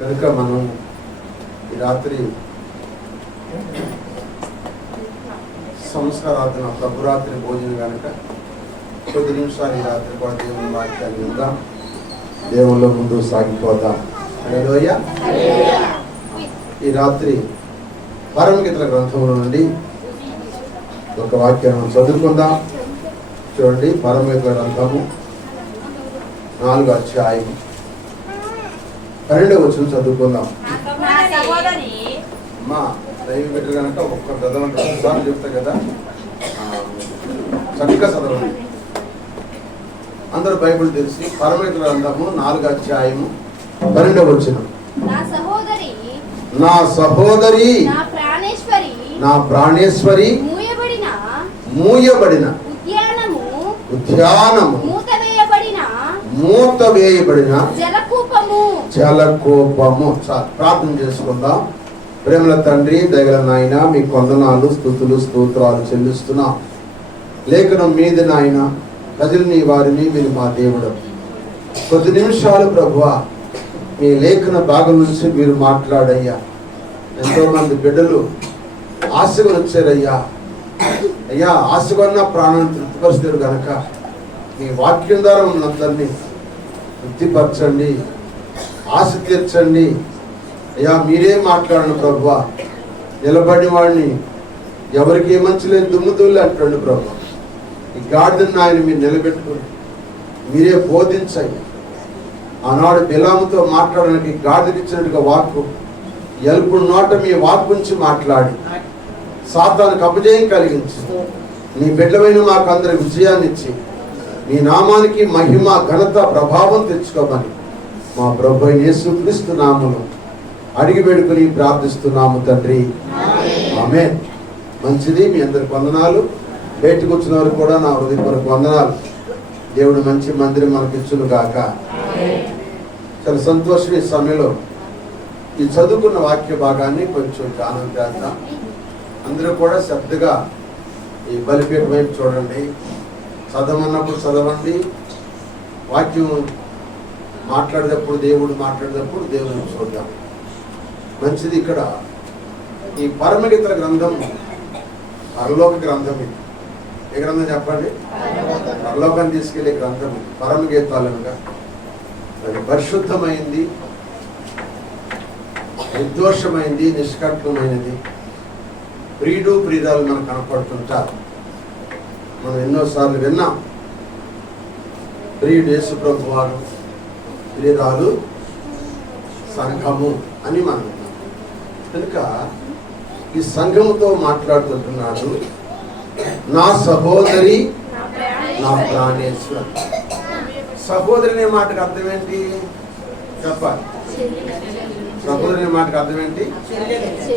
కనుక మనం ఈ రాత్రి సంస్కారాధన ప్రభురాత్రి భోజనం కనుక కొద్ది నిమిషాలు ఈ రాత్రి కూడా దేవుని వాక్యాన్ని విందాం, దేవుళ్ళ ముందు సాగిపోదాం. హల్లెలూయా. ఈ రాత్రి పరమగీతల గ్రంథంలో నుండి ఒక వాక్యాన్ని చదువుకుందాం. చూడండి, పరమగీతల గ్రంథము 4వ అధ్యాయం 12వ వచనం చదువుకుందాం. అమ్మా దైవ బిడ్డ కనుక ఒక్క చదవండి, ఒకసారి చెప్తా కదా, చక్కగా చదవండి. అందరూ బైబిల్ తెలిసి పరమగీతల గ్రంథము 4వ అధ్యాయము 12వ వచనం. నా సహోదరి నా ప్రాణేశ్వరి మూయబడిన ఉద్యానము మూతవేయబడిన జలకూపము. ప్రార్థన చేసుకుందాం. ప్రేమల తండ్రి, దయగల నాయన, మీ వందనాలు, స్తుతులు, స్తోత్రాలు చెల్లిస్తున్నాం. లేఖనం మీది నాయన, ప్రజల్ని వారిని మీరు మా దేవుడు. కొద్ది నిమిషాలు ప్రభువా మీ లేఖన భాగం నుంచి మీరు మాట్లాడయ్యా. ఎంతో మంది బిడ్డలు ఆశగా వచ్చారయ్యా. అయ్యా, ఆశగా ప్రాణాన్ని తృప్తిపరుస్తాడు కనుక మీ వాక్యం ద్వారా ఉన్నందరినీ తృప్తిపరచండి, ఆశ తీర్చండి. అయ్యా, మీరే మాట్లాడండి ప్రభువా. నిలబడి వాడిని ఎవరికి ఏ మంచి లేని దుమ్ముదూళ్ళు అంటాడు ప్రభు. ఈ గాడిదని ఆయన మీరు నిలబెట్టుకుని మీరే బోధించండి. ఆనాడు బిలాముతో మాట్లాడడానికి గాడిదకి ఇచ్చినట్టుగా వాక్కు ఎలుపుడు నోట మీ వాక్కు నుంచి మాట్లాడి సాతానుకు అపజయం కలిగించి నీ బిడ్డమైన మాకు అందరి విజయాన్ని ఇచ్చి నీ నామానికి మహిమ, ఘనత, ప్రభావం తెచ్చుకోమని మా ప్రభు యేసుక్రీస్తు నామములో అడిగి వేడుకొని ప్రార్థిస్తున్నాము తండ్రి, ఆమేన్. మంచిది. మీ అందరికి వందనాలు. బయటకు వచ్చిన వారికి కూడా నా హృదయపూర్వక వందనాలు. దేవుడు మంచి మందిరం మనకి ఇచ్చును గాక. చాలా సంతోషం. ఈ సమయంలో ఈ చదువుకున్న వాక్య భాగాన్ని కొంచెం ధ్యానం చేద్దాం. అందరూ కూడా శ్రద్ధగా ఈ బలిపీఠం వైపు చూడండి. చదవన్నప్పుడు చదవండి. వాక్యం మాట్లాడేటప్పుడు, దేవుడు మాట్లాడేటప్పుడు దేవుడిని చూద్దాం. మంచిది. ఇక్కడ ఈ పరమగీతల గ్రంథం పరలోక గ్రంథం. ఇది ఏ గ్రంథం చెప్పండి? పరలోకాన్ని తీసుకెళ్లే గ్రంథం. పరమగీతాలుగా అది పరిశుద్ధమైంది, నిర్దోషమైంది, నిష్కల్పమైనది. ప్రియుడు ప్రియురాలు మనకు కనపడుతుంటారు. మనం ఎన్నోసార్లు విన్నాం. ప్రియుడు యేసు ప్రభు వారు, ప్రియురాలు సంఘము అని మనం విన్నాం. కనుక ఈ సంఘముతో మాట్లాడుతుంటున్నాడు. నా సహోదరి నా ప్రాణేశ్వరి. సహోదరి అనే మాటకు అర్థం ఏంటి చెప్పాలి? సహోదరి అనే మాటకు అర్థం ఏంటి?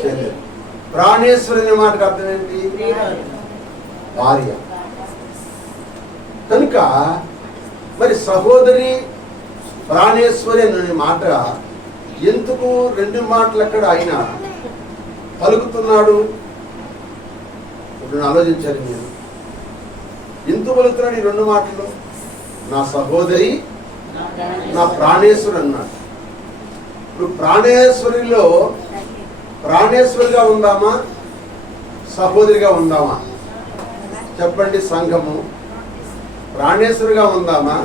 చెల్లెలు. ప్రాణేశ్వరి అనే మాటకు అర్థం ఏంటి? భార్య. కనుక మరి సహోదరి ప్రాణేశ్వరి అనే మాట ఎందుకు రెండు మాటలు అక్కడ ఆయన పలుకుతున్నాడు? ఇప్పుడు ఆలోచించారు మీరు. ఎందుకు పలుకుతున్నాడు ఈ రెండు మాటలు? నా సహోదరి నా ప్రాణేశ్వరి అన్నాడు. ఇప్పుడు ప్రాణేశ్వరిలో ప్రాణేశ్వరిగా ఉందామా, సహోదరిగా ఉందామా చెప్పండి? సంఘము ప్రాణేశ్వరిగా ఉందామా,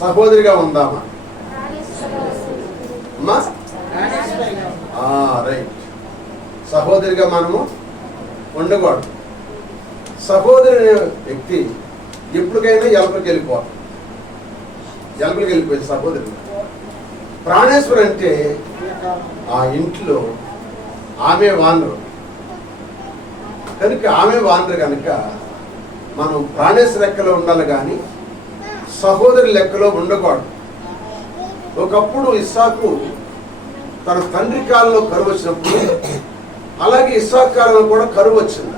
సహోదరిగా ఉందామా? అమ్మా రైట్. సహోదరిగా మనము ఉండకూడదు. సహోదరి అనే వ్యక్తి ఎప్పటికైనా ఎలపలికి వెళ్ళిపోవాలి. ఎలపలికి వెళ్ళిపోయింది సహోదరి. ప్రాణేశ్వరి అంటే ఆ ఇంట్లో ఆమె వానరు కనుక, ఆమె వానరు కనుక మనం ప్రాణేశ్వరి లెక్కలో ఉండాలి కానీ సహోదరి లెక్కలో ఉండకూడదు. ఒకప్పుడు ఇస్సాకు తన తండ్రి కాలంలో కరువు వచ్చినప్పుడు, అలాగే ఇస్సాకు కాలంలో కూడా కరువు వచ్చింది.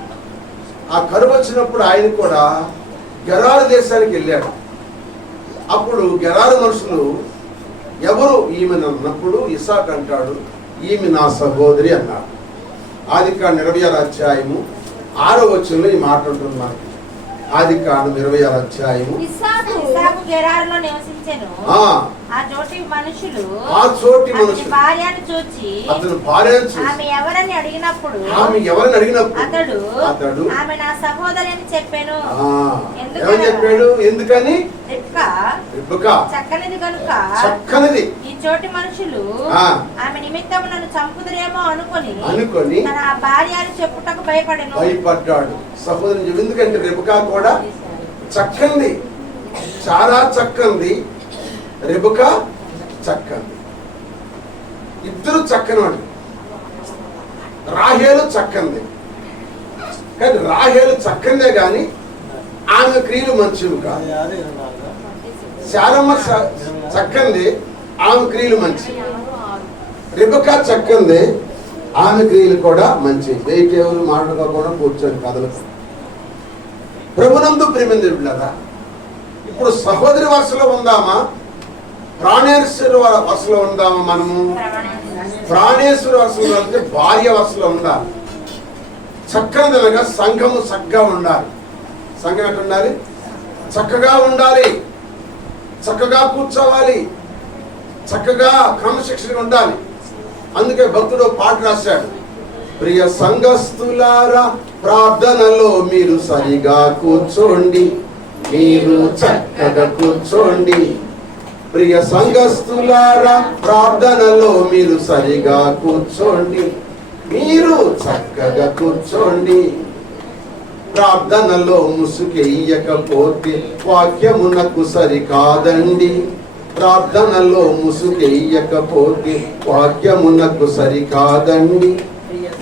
ఆ కరువు వచ్చినప్పుడు ఆయన కూడా గెరారు దేశానికి వెళ్ళాడు. అప్పుడు గెరారు మనుషులు ఎవరు ఈమెను అన్నప్పుడు ఇస్సాకు అంటాడు, ఈమె నా సహోదరి అన్నాడు. ఆదికాండం 26వ అధ్యాయము 6వ వచనంలో ఈ మాట ఉంటుంది మనకి. ఆదికాండం 26వ అధ్యాయము ఇస్సాకు గెరారులో నివసించెను. ఆ చోటి మనుషులు భార్యను చూచి అతను భార్యను చూచి ఆమె ఎవరని అడిగినప్పుడు అతడు ఆమె నా సహోదరి అని చెప్పాను. ఎందుకని? రిబ్కా చక్కనిది కనుక ఈ చోటి మనుషులు ఆమె నిమిత్తం నన్ను చంపుదురేమో అనుకొని తన భార్య అని చెప్పుటకు భయపడ్డాడు. సహోదరి ఎందుకంటే రిబ్కా కూడా చక్కనిది, చాలా చక్కనిది. రెబెకా చక్కనిది, ఇద్దరు చక్కని వాళ్ళు. రాహేలు చక్కనిది, కానీ రాహేలు చక్కనిదే కానీ ఆమె క్రియలు మంచివి కాదు. శారమ్మ చక్కనిది, ఆమె క్రియలు మంచి. రెబెకా చక్కనిది, ఆమె క్రియలు కూడా మంచి. వెయిటేవులు మాట్లాడుకోకుండా కూర్చొని కథలు. ప్రభునందు ప్రేమింది బిడ్డలారా, ఇప్పుడు సహోదరి వరుసలో ఉందామా, ప్రాణేశ్వర వరుసలో ఉందామా? మనము ప్రాణేశ్వర వరుసలో అంటే భార్య వరుసలో ఉండాలి. చక్కనిదనగా సంఘము చక్కగా ఉండాలి. సంఘం ఎట్లా ఉండాలి? చక్కగా ఉండాలి, చక్కగా కూర్చోవాలి, చక్కగా క్రమశిక్షణగా ఉండాలి. అందుకే భక్తుడు పాట రాశాడు, ప్రియ సంఘస్థులారా ప్రార్థనలో మీరు సరిగా కూర్చోండి, మీరు చక్కగా కూర్చోండి. ప్రియ సంఘస్థులారా ప్రార్థనలో మీరు సరిగా కూర్చోండి, మీరు చక్కగా కూర్చోండి. ప్రార్థనలో ముసుకెయ్యకపోతే వాక్యమునకు సరికాదండి. ప్రార్థనలో ముసుకెయ్యకపోతే వాక్యమునకు సరికాదండి.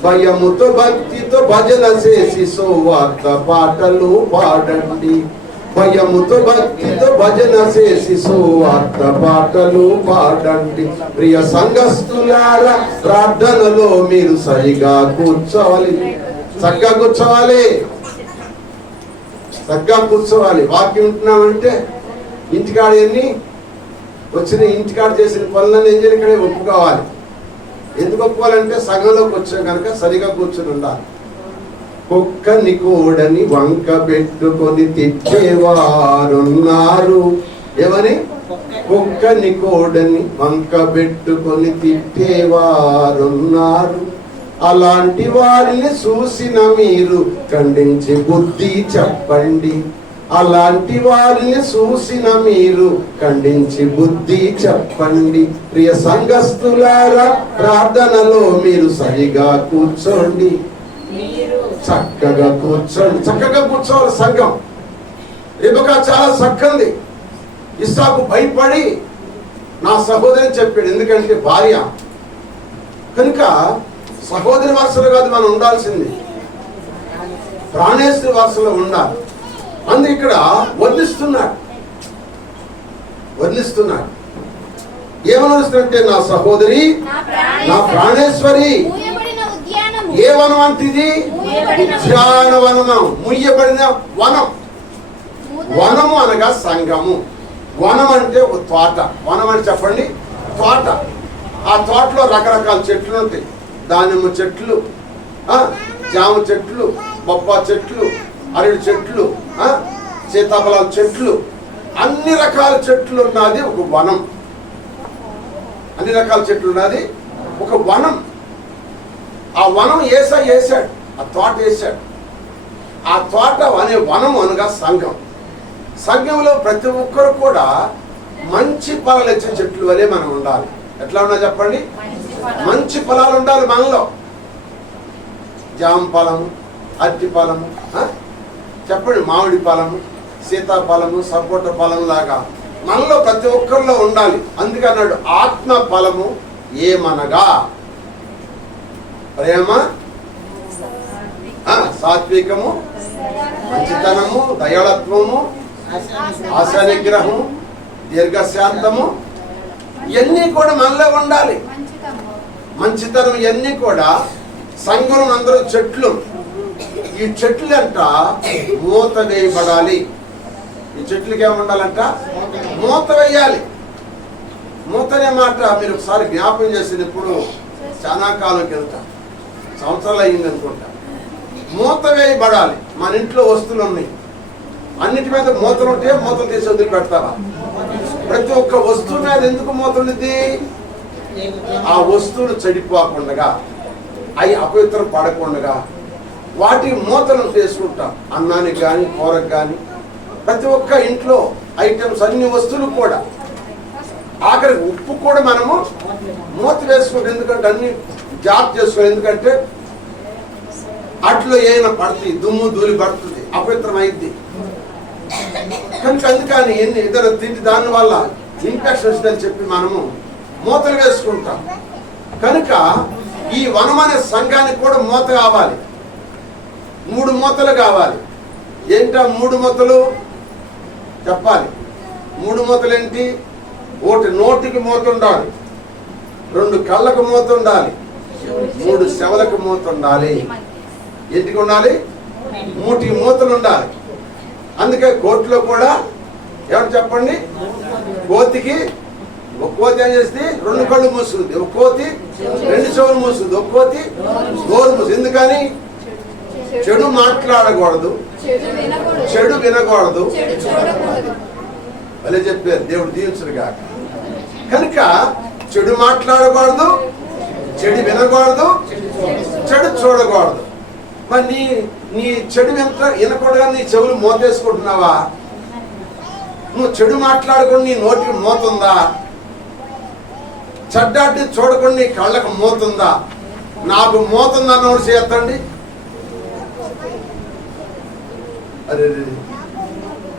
భయముతో భక్తితో భజన చేసి సువార్త పాటలు పాడండి. భయముతో భక్తితో భజన చేసి సువార్త పాటలు పాడండి. ప్రియ సంఘస్థులారా ప్రార్థనలో మీరు సరిగా కూర్చోవాలి, చక్కగా కూర్చోవాలి, చక్కగా కూర్చోవాలి. వాక్యం ఉంటున్నామంటే ఇంటికాడ ఎన్ని వచ్చిన ఇంటికాడ చేసిన పనులను ఏం చేయాలి? ఇక్కడే ఒప్పుకోవాలి. ఎందుకు ఒప్పుకోవాలంటే సగంలోకి వచ్చాం కనుక సరిగా కూర్చుని ఉండాలి. కుక్కని కూడని వంక పెట్టుకొని తిట్టేవారున్నారు. ఏమని? కుక్కని కూడని వంక పెట్టుకొని తిట్టేవారున్నారు. అలాంటి వారిని చూసిన మీరు ఖండించి బుద్ధి చెప్పండి. అలాంటి వారిని చూసిన మీరు ఖండించి బుద్ధి చెప్పండి. ప్రియ సంఘస్థులారా ప్రార్థనలో మీరు సరిగా కూర్చోండి, చక్కగా కూర్చోండి. చక్కగా కూర్చోవాలి సంఘం. రిబెకా చాలా చక్కనిది. ఇస్సాకు భయపడి నా సహోదరి చెప్పాడు, ఎందుకంటే భార్య కనుక. సహోదరి వరుసలో కాదు మనం ఉండాల్సింది, ప్రాణేశ్వరి వరుసలో ఉండాలి. అందుకు ఇక్కడ వర్ణిస్తున్నాడు. ఏమని వర్ణిస్తున్నట్టే, నా సహోదరి, నా ప్రాణేశ్వరి. ఏ వనం అంతిది? ఉద్యానవనం, ముయ్యబడిన వనం. వనము అనగా సంఘము. వనం అంటే ఒక తోట. వనం అని చెప్పండి, తోట. ఆ తోటలో రకరకాల చెట్లు ఉంటాయి. దానిమ్మ చెట్లు, జామ చెట్లు, బొబ్బా చెట్లు, అరటి చెట్లు, సీతాఫలాల చెట్లు, అన్ని రకాల చెట్లు ఉన్నది ఒక వనం. అన్ని రకాల చెట్లు ఉన్నది ఒక వనం. ఆ వనం వేసాడు, ఆ తోట వేసాడు. ఆ తోట అనే వనం అనగా సంఘం. సంఘంలో ప్రతి ఒక్కరు కూడా మంచి ఫలాలు ఇచ్చే చెట్లు వలె మనం ఉండాలి. ఎట్లా ఉన్నా చెప్పండి? మంచి ఫలాలు ఉండాలి మనలో. జామ ఫలము, అరటి ఫలము, చెప్పండి, మామిడి ఫలము, సీతాఫలము, సపోటా ఫలం లాగా మనలో ప్రతి ఒక్కరిలో ఉండాలి. అందుకన్నాడు ఆత్మ ఫలము ఏమనగా ప్రేమ, సాత్వికము, మంచితనము, దయాళత్వము, ఆశా నిగ్రహము, దీర్ఘశాంతము, ఇవన్నీ కూడా మనలో ఉండాలి. మంచితనం ఇవన్నీ కూడా. సంఘం అందరూ చెట్లు. ఈ చెట్లు అంట మూత వేయబడాలి. ఈ చెట్లకి ఏముండాలంట? మూత వేయాలి. మూత అనే మాట మీరు ఒకసారి జ్ఞాపకం చేసినప్పుడు చాలా కాలం కింద, సంవత్సరాలు అయింది అనుకుంటా. మూత వేయబడాలి. మన ఇంట్లో వస్తువులు ఉన్నాయి, అన్నిటి మీద మూతలు ఉంటే మూతలు తీసి వదిలిపెడతారా? ప్రతి ఒక్క వస్తువు మీద ఎందుకు మూత ఉంది? ఆ వస్తువులు చెడిపోకుండా, అవి అపవిత్రం పడకుండా వాటి మూతలు చేసుకుంటాం. అన్నానికి కానీ కూరకు కానీ ప్రతి ఒక్క ఇంట్లో ఐటమ్స్ అన్ని వస్తువులు కూడా, ఆఖరికి ఉప్పు కూడా మనము మూత వేసుకుంటాం. ఎందుకంటే అన్ని జాబ్ చేసుకోవాలి. ఎందుకంటే అట్లో ఏమైనా పడుతుంది, దుమ్ము ధూళి పడుతుంది, అపవిత్రం అయింది కనుక. అందుకని ఎన్ని ఇతర తిండి దాని వల్ల ఇన్ఫెక్షన్స్ అని చెప్పి మనము మూతలు వేసుకుంటాం. కనుక ఈ వనం అనే సంఘానికి కూడా మూత కావాలి. 3 మూతలు కావాలి. ఏంటా 3 మూతలు చెప్పాలి? 3 మూతలు ఏంటి? 1 నోటికి మూత ఉండాలి, 2 కళ్ళకు మూత ఉండాలి, 3 చెవులకు మూత ఉండాలి. ఎందుకు ఉండాలి? 3 మూతలు ఉండాలి. అందుకే కోర్టులో కూడా ఏమని చెప్పండి, కోతికి ఒక కోతి ఏం చేస్తుంది? 2 కళ్ళు మూసుకుంది, ఒక కోతి 2 చెవులు మూసుకుంది, ఒక కోతి నోరు మూసుకుంది. ఎందుకని? చెడు మాట్లాడకూడదు, చెడు వినకూడదు. అలా చెప్పారు, దేవుడు దీవించడు కాక. కనుక చెడు మాట్లాడకూడదు, చెడు వినకూడదు, చెడు చూడకూడదు. మరి నీ చెడు వినకూడదు, నీ చెవులు మోతేసుకుంటున్నావా? నువ్వు చెడు మాట్లాడకుండా నీ నోటికి మోతుందా? చెడ్డాటి చూడకుండా నీ కళ్ళకు మోతుందా? నాకు మోతుందా నోరు చేస్తండి. అరే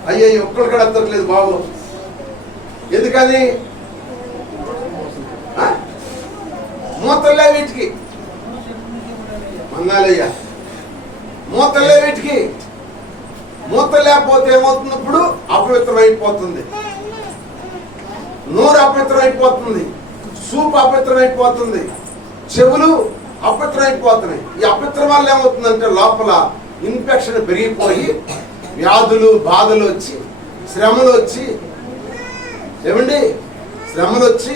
అయ్యో ఒక్కడు కూడా ఎత్తట్లేదు బాబు. ఎందుకని? మూతలే వీటికి, మంగాలయ్య మూతలే వీటికి. మూత లేకపోతే ఏమవుతుంది? ఇప్పుడు అపవిత్రం అయిపోతుంది, నోరు అపవిత్రం అయిపోతుంది, సూపు అపవిత్రం అయిపోతుంది, చెవులు అపవిత్రం అయిపోతున్నాయి. ఈ అపవిత్రం వల్ల ఏమవుతుందంటే లోపల ఇన్ఫెక్షన్ పెరిగిపోయి వ్యాధులు బాధలు వచ్చి శ్రమలు వచ్చి, ఏమండి శ్రమలు వచ్చి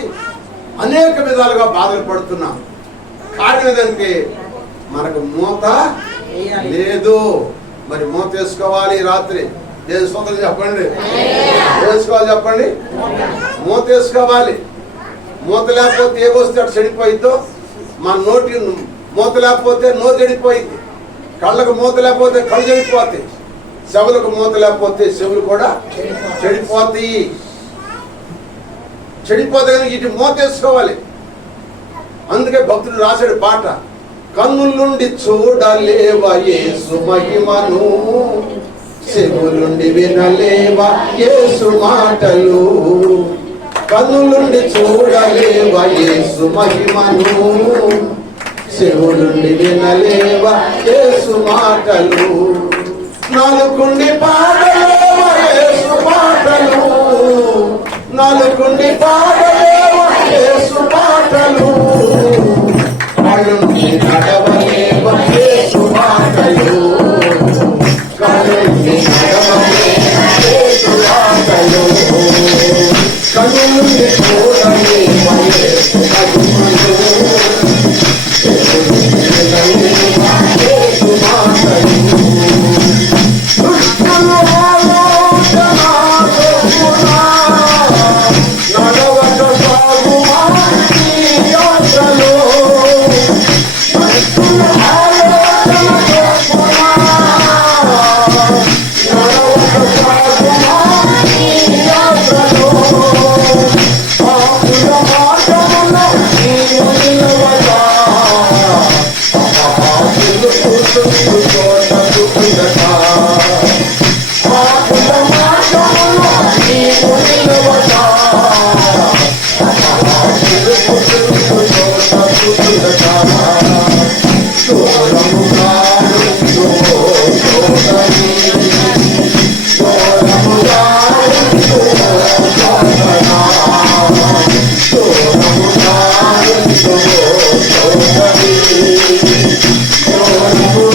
అనేక విధాలుగా బాధలు పడుతున్నాం. కారణం ఏదంటే మనకు మూత లేదు. మరి మూత వేసుకోవాలి. రాత్రి దేని స్తోత్రం చెప్పండి, వేసుకోవాలి చెప్పండి. మూత వేసుకోవాలి. మూత లేకపోతే ఏ వస్తే అటు చెడిపోయిద్దో. మన నోటి మూత లేకపోతే నోరు చెడిపోయింది, కళ్ళకు మూత లేకపోతే కళ్ళు చెడిపోతాయి, చెవులకు మూత లేకపోతే చెవులు కూడా చెడిపోతాయి. చెడిపోతే కనుక ఇటు మూత వేసుకోవాలి. అందుకే భక్తుడు రాశాడు పాట, కన్నులుండి చూడలేవా యేసు మహిమను, చెవులుండి వినలేవా యేసు మాటలు. కన్నులుండి చూడలేవా యేసు మహిమను, చెవులుండి వినలేవా యేసు మాటలు. నాలుగుండి పాడలేవా యేసు మాటలు, నాలుగుండి పాడలేవా యేసు మాటలు. కళ్ళుండి నడవలేవా యేసు మాటలు, కళ్ళుండి నడవలేవా యేసు మాటలు. కళ్ళుండి చూడలేవా యేసు మహిమను, యేసు మాటలు.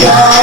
Oh,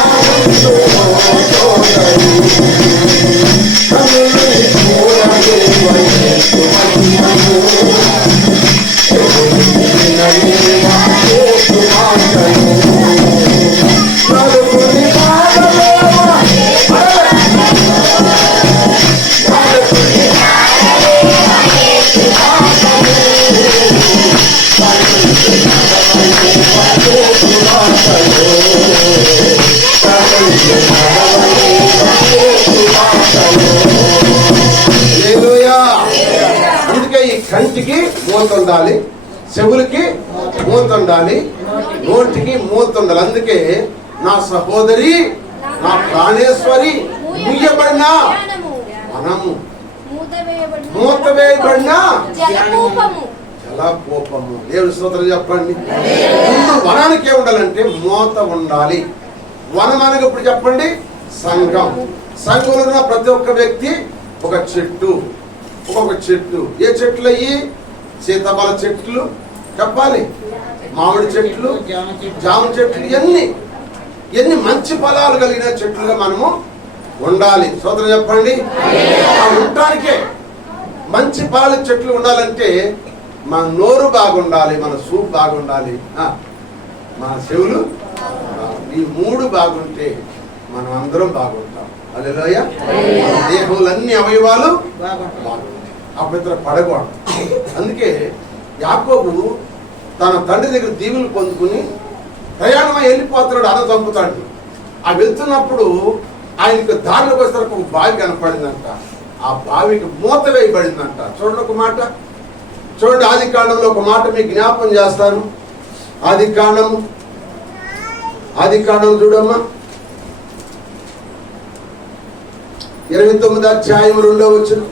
అందుకే ఈ కంటికి మూత ఉండాలి, చెవులకి మూత ఉండాలి, నోటికి మూత ఉండాలి. అందుకే నా సహోదరి, నా ప్రాణేశ్వరి, ముయ్యబడిన మనము, మూత వేయబడిన జలకూపము. దేవుని స్తోత్రం చెప్పండి. ముందు వనానికి ఉండాలంటే మూత ఉండాలి. వనం అనగా ఇప్పుడు చెప్పండి సంఘం. సంఘంలో ఉన్న ప్రతి ఒక్క వ్యక్తి ఒక చెట్టు, ఒక్కొక్క చెట్టు. ఏ చెట్లు అయ్యి? సీతాఫల చెట్లు చెప్పాలి, మామిడి చెట్లు, జామ చెట్లు, ఎన్ని మంచి ఫలాలు కలిగిన చెట్లుగా మనము ఉండాలి. స్తోత్రం చెప్పండి. ఉండటానికే మంచి ఫలాల చెట్లు ఉండాలంటే మన నోరు బాగుండాలి, మన సూప్ బాగుండాలి, మన చెవులు, ఈ మూడు బాగుంటే మనం అందరం బాగుంటాం. హల్లెలూయా. దేహంలన్నీ అవయవాలు బాగుంటాయి, అప్పుడు పడకూడదు. అందుకే యాకోబు తన తండ్రి దగ్గర దీవులు పొందుకుని ప్రయాణమై వెళ్ళిపోతున్నాడు, అన్న చంపుతాడు. ఆ వెళ్తున్నప్పుడు ఆయనకు దారిలోకి వస్తే ఒక బావి కనపడిందంట. ఆ బావికి మూత వేయబడిందంట. చూడండి ఒక మాట, చూడండి ఆది కాండంలో ఒక మాట మీకు జ్ఞాపకం చేస్తాను. ఆది కాండం చూడమ్మా, 29వ అధ్యాయం 2వ వచనం.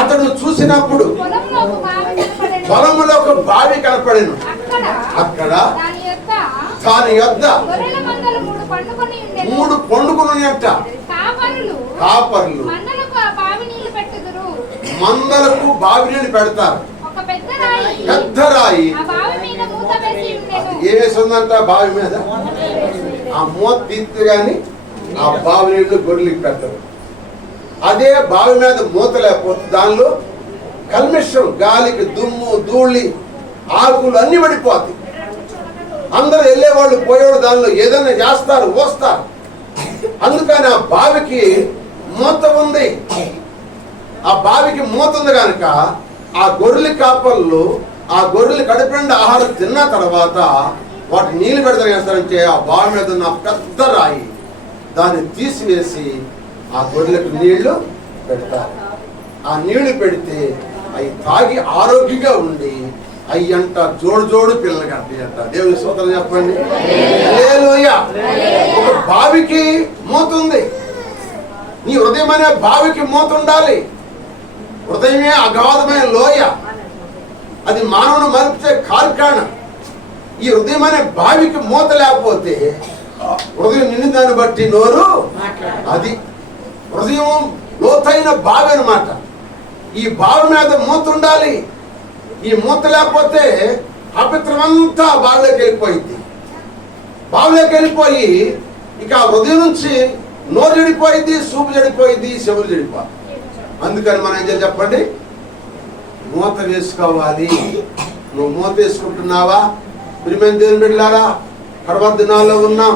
అతడు చూసినప్పుడు పొలంలో ఒక బావి కనపడెను. అక్కడ దాని యొద్ద 3 పండుకొని అంట కాపరులు మందలకు బావి నీళ్ళు పెడతారు. పెద్ద రాయి ఏమేసిందంట బావి మీద, ఆ మూత తీస్తే గాని ఆ బావి నీళ్లు గొర్రెలకి పెట్టరు. అదే బావి మీద మూత లేకపోతే దానిలో కల్మిషం, గాలికి దుమ్ము, ధూళి, ఆకులు అన్ని పడిపోతాయి. అందరూ వెళ్ళేవాళ్ళు పోయేవాళ్ళు దానిలో ఏదైనా చేస్తారు, పోస్తారు. అందుకని ఆ బావికి మూత ఉంది. ఆ బావికి మూత ఉంది కనుక ఆ గొర్రెల కాపర్లు ఆ గొర్రెలు కడుపుండి ఆహారం తిన్న తర్వాత వాటి నీళ్లు పెడతారు. చేస్తారంటే ఆ బావి మీద ఉన్న పెద్ద రాయి దాన్ని తీసివేసి ఆ గొర్రెలకు నీళ్లు పెడతారు. ఆ నీళ్లు పెడితే అవి తాగి ఆరోగ్యంగా ఉండి అయ్యంట జోడు పిల్లలు కట్టాయంట. దేవుని స్తోత్రం చెప్పండి. హల్లెలూయా. ఒక బావికి మూత ఉంది. నీ హృదయం అనే బావికి మూత ఉండాలి. హృదయమే అగాధమైన లోయ, అది మానవుని మరిపితే కార్ఖానా. ఈ హృదయం అనే బావికి మూత లేకపోతే హృదయం నిండి దాన్ని బట్టి నోరు, అది హృదయం లోతైన బావి అన్నమాట. ఈ బావి మీద మూత ఉండాలి. ఈ మూత లేకపోతే అపవిత్రమంతా బావిలోకి వెళ్ళిపోయింది. బావిలోకి వెళ్ళిపోయి ఇక ఆ హృదయం నుంచి నోరు చెడిపోయింది, సూపు చెడిపోయింది, చెవులు చెడిపోయి. అందుకని మనం ఏం చేయాలి చెప్పండి? మూత వేసుకోవాలి. నువ్వు మూత వేసుకుంటున్నావా? ప్రియమైన దేవుని బిడ్డలారా, కడవ దినాల్లో ఉన్నాం.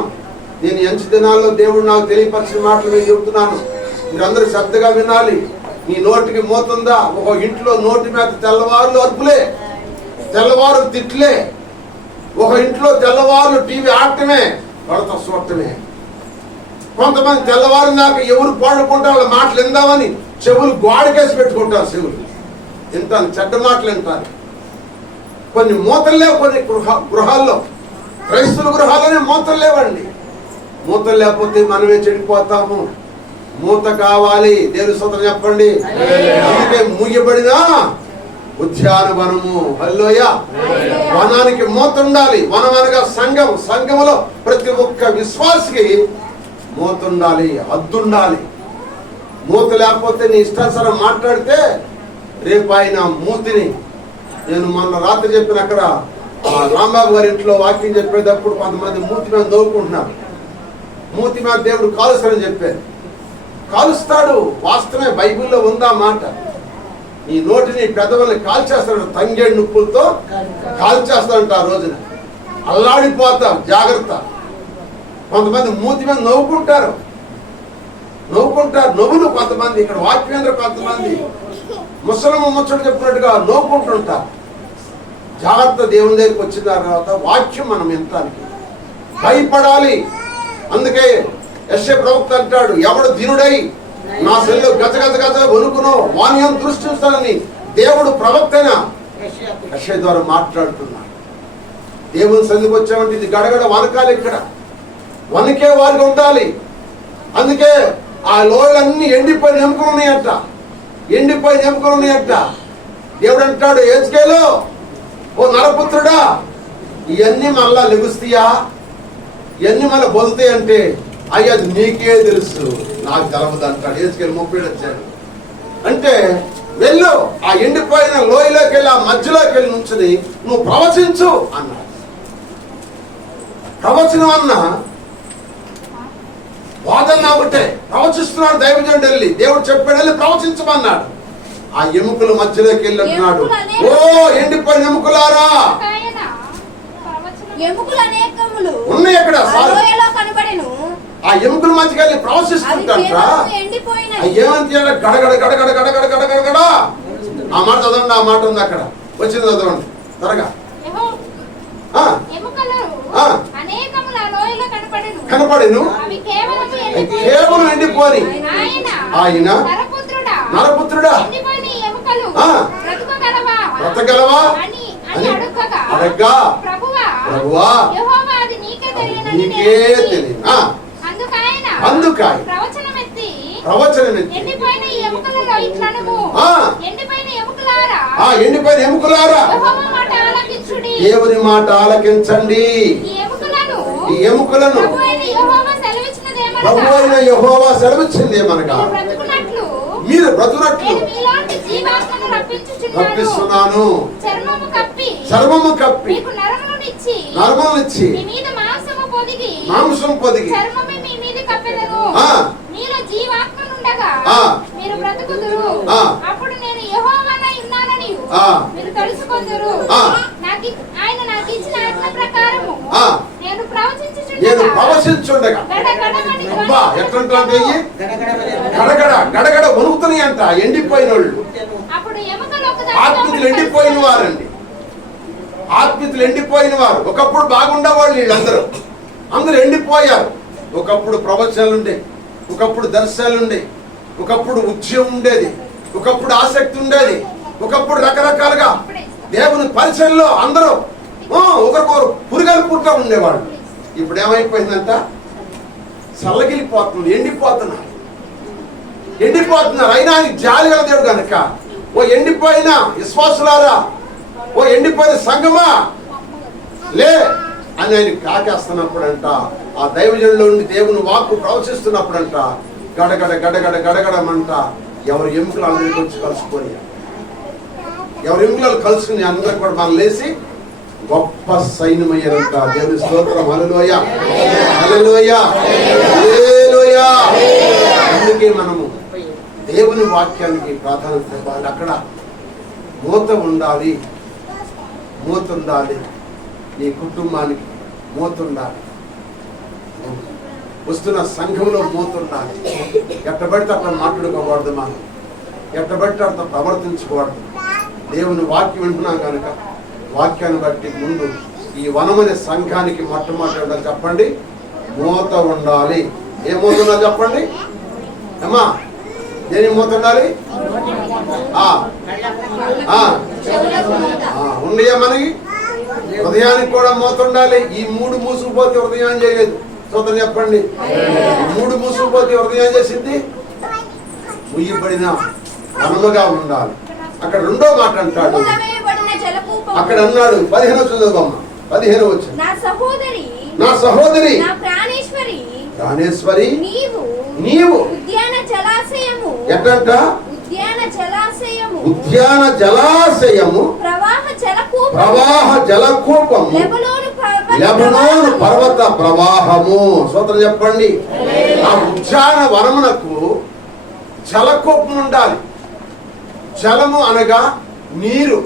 నేను ఎంచి దినాల్లో దేవుడు నాకు తెలియపరిచిన మాటలు నేను చెబుతున్నాను. మీరందరూ శ్రద్ధగా వినాలి. నీ నోటికి మూత ఉందా? ఒక ఇంట్లో నోటి మీద తెల్లవారులు అరుపులే, తెల్లవారు తిట్లే. ఒక ఇంట్లో తెల్లవారులు టీవీ ఆడటమే, పడత చూడటమే. కొంతమంది తెల్లవారు దాకా ఎవరు పాడుకుంటే వాళ్ళ మాటలు విందామని చెవులు గోడకేసి పెట్టుకుంటారు. చెవులు వింటాను, చెడ్డ మాటలు వింటారు. కొన్ని మూతలు లేవు. కొన్ని గృహాల్లో, క్రైస్తవ గృహాల్లోనే మూతలు లేవండి. మూతలు లేకపోతే మనమే చెడిపోతాము. మూత కావాలి. దేవుని స్తోత్రం చెప్పండి. అందుకే మూయబడిన ఉద్యానవనము. హల్లెలూయా. వనానికి మూత ఉండాలి. వనం అనగా సంఘం. సంఘములో ప్రతి ఒక్క విశ్వాసికి మూత ఉండాలి, అద్దుండాలి. మూత లేకపోతే నీ ఇష్టానుసారం మాట్లాడితే రేపు ఆయన మూతిని, నేను మొన్న రాత్రి చెప్పిన అక్కడ రాంబాబు గారి ఇంట్లో వాక్యం చెప్పేటప్పుడు కొంతమంది మూతి మీద నవ్వుకుంటున్నారు. మూతి మీద దేవుడు కాలుస్తాడని చెప్పారు. కాలుస్తాడు, వాస్తవమే, బైబిల్లో ఉందా మాట. నీ నోటిని పెదవుల్ని కాల్చేస్తాడు, తంగేడు నొప్పులతో కాల్చేస్తాడంట. ఆ రోజున అల్లాడిపోతాం, జాగ్రత్త. కొంతమంది మూతి మీద నవ్వుకుంటారు. నవ్వులు కొంతమంది, ఇక్కడ వాక్యేంద్ర కొంతమంది ముసలమ్మ ముచ్చట చెప్పినట్టుగా నవ్వుకుంటుంటారు. జాగ్రత్త. దేవుని దగ్గరికి వచ్చిన తర్వాత వాక్యం మనం వినటానికి భయపడాలి. అందుకే యెషయా ప్రవక్త అంటాడు, ఎవడు దీనుడై నా సెల్లు గజ గజ గజ వణుకునో వాణ్యం దృష్టిస్తానని దేవుడు ప్రవక్తన యెషయా ద్వారా మాట్లాడుతున్నాడు. దేవుని సన్నిధికి వచ్చామంటే ఇది గడగడ వనకాలి, ఇక్కడ వనకే వారికి ఉండాలి. అందుకే ఆ లోయలన్నీ ఎండిపోయిన ఎముకలు ఉన్నాయంట, ఎండిపోయిన ఎముకలు ఉన్నాయంట. దేవుడు అంటాడు హెజ్కేలు, ఓ నరపుత్రుడా, ఇవన్నీ మళ్ళా లెగుస్తాయా, ఇవన్నీ మళ్ళీ బొలుతాయి అంటే అయ్యా నీకే తెలుసు, నాకు తెలవదు అంటాడు. హెజ్కేలు 30 వచ్చాడు అంటే వెళ్ళు ఆ ఎండిపోయిన లోయలోకి వెళ్ళి ఆ మధ్యలోకి వెళ్ళి నుంచుని నువ్వు ప్రవచించు అన్నాడు. ప్రవచనం అన్న వాదన ఒకటే, ప్రవచిస్తున్నాడు దైవజనుడు వెళ్ళి, దేవుడు చెప్పాడు వెళ్ళి ప్రవచించమన్నాడు. ఆ ఎముకల మధ్యలోకి వెళ్ళి అంటున్నాడు, ఓ ఎండిపోయిన ఎముకలారా, ఉన్నాయి అక్కడ ఆ ఎముకల మధ్యకి వెళ్ళి ప్రవచిస్తుంటా. ఏమంటే గడగడ గడగడ గడగడ గడగడ గడ ఆ మాట చదవండి, ఆ మాట ఉంది అక్కడ, వచ్చింది చదవండి త్వరగా. కనపడెను కేవలం ఎండిపోని ఆయన నరపుత్రుడా బ్రతగలవా అని అడగ్గా, ప్రభువా నీకే తెలియదు. అందుకాయ ప్రవచనం ఎండిపోయిన ఎముకలారా దేవుని మాట ఆలకించండి. ఈ ఎముకలను ప్రభు అయిన యెహోవా సెలవిచ్చిందేమనగా మీరు బ్రతుకున్నట్లు రప్పిస్తున్నాను. చర్మము కప్పి నరమునిచ్చి మాంసం పొదిగి నేను ప్రవచించుండగా ఎట్లంటే గడగడ గడగడ వణుకుతున్నాయి అంట ఎండిపోయిన వాళ్ళు. ఆత్మీయులు ఎండిపోయిన వారండి, ఆత్మీయులు ఎండిపోయిన వారు. ఒకప్పుడు బాగుండేవాళ్ళు వీళ్ళందరూ, అందరూ ఎండిపోయారు. ఒకప్పుడు ప్రవచనాలుండే, ఒకప్పుడు దర్శనాలుండే, ఒకప్పుడు ఉద్యమం ఉండేది, ఒకప్పుడు ఆసక్తి ఉండేది, ఒకప్పుడు రకరకాలుగా దేవుని పరిచయంలో అందరూ ఒకరికొకరు పురుగలు పుట్ట ఉండేవాళ్ళు. ఇప్పుడు ఏమైపోయిందంట, చల్లగిలిపోతున్నారు, ఎండిపోతున్నారు. అయినా ఆయన జాలి గల దేవుడు కనుక, ఓ ఎండిపోయిన విశ్వాసులారా, ఓ ఎండిపోయిన సంఘమా లే అని ఆయన కాకేస్తున్నప్పుడంట, ఆ దైవజనులో ఉండి దేవుని వాక్కు ప్రవచిస్తున్నప్పుడంట గడగడ గడగడ గడగడమంట ఎవరి ఎముకలు అందరికి వచ్చి కలుసుకొని, ఎవరి ఎముకలు కలుసుకుని అందరూ కూడా మనం లేచి గొప్ప సైన్యమయ్యారంట. దేవుని స్తోత్రం. హల్లెలూయ హల్లెలూయ హల్లెలూయ. అందుకే మనము దేవుని వాక్యానికి ప్రాధాన్యత ఇవ్వాలి. అక్కడ మూత ఉండాలి, మూత ఉండాలి. నీ కుటుంబానికి మూత ఉండాలి, వస్తున్న సంఘంలో మూత ఉండాలి. ఎట్టబడితే అట్లా మాట్లాడుకోకూడదు, మనం ఎట్టబడితే అట్లా ప్రవర్తించకూడదు. దేవుని వాక్యం వింటున్నాం కనుక వాక్యాన్ని బట్టి ముందు ఈ వనమనే సంఘానికి మొట్టమొదటి చెప్పండి, మూత ఉండాలి. ఏ మూత ఉండాలి చెప్పండి అమ్మా, దేని మూత ఉండాలి? ఉండయా మనకి? హృదయానికి కూడా మూత ఉండాలి. ఈ 3 మూసుకుపోతే హృదయం చేయలేదు. చూద్దాం చెప్పండి, 3 మూసుకుపోతే హృదయం చేసింది ముయ్యబడిన వనముగా ఉండాలి. అక్కడ రెండో మాట అంటాడు, అక్కడ అన్నాడు 15 చదువుకోమ్మ, 15 వచ్చింది. నా సహోదరి ప్రాణేశ్వరి నీవు ఎట్టంట ఉద్యాన జలాశయము ప్రవాహ జలకూపము లెబనోను పర్వత ప్రవాహము. సోదరు చెప్పండి, ఆ ఉద్యాన వనమునకు జలకూపం ఉండాలి. జలము అనగా నీరు,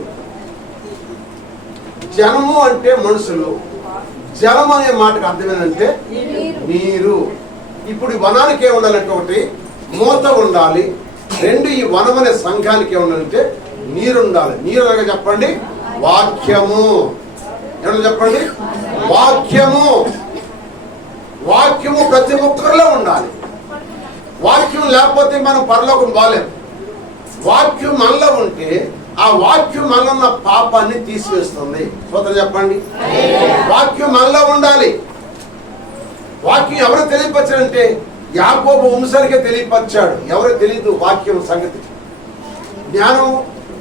జనము అంటే మనుషులు, జలం అనే మాటకు అర్థం ఏంటంటే నీరు. ఇప్పుడు ఈ వనానికి ఏముండాలంటే ఒకటి మూత ఉండాలి, 2 ఈ వనం అనే సంఘానికి ఏముండాలంటే నీరు ఉండాలి. నీరు అనగా చెప్పండి వాక్యము. ఏమన్నా చెప్పండి, వాక్యము. వాక్యము ప్రతి ఒక్కరిలో ఉండాలి. వాక్యం లేకపోతే మనం పరలోకం పోలేం. వాక్యం మనలో ఉంటే ఆ వాక్యం మనలో ఉన్న పాపాన్ని తీసివేస్తుంది. సోదరు చెప్పండి, వాక్యం మనలో ఉండాలి. వాక్యం ఎవరు తెలియపరచాడంటే యాకోబు వంశానికే తెలియపరిచాడు. ఎవరు తెలియదు వాక్యం సంగతి. జ్ఞానం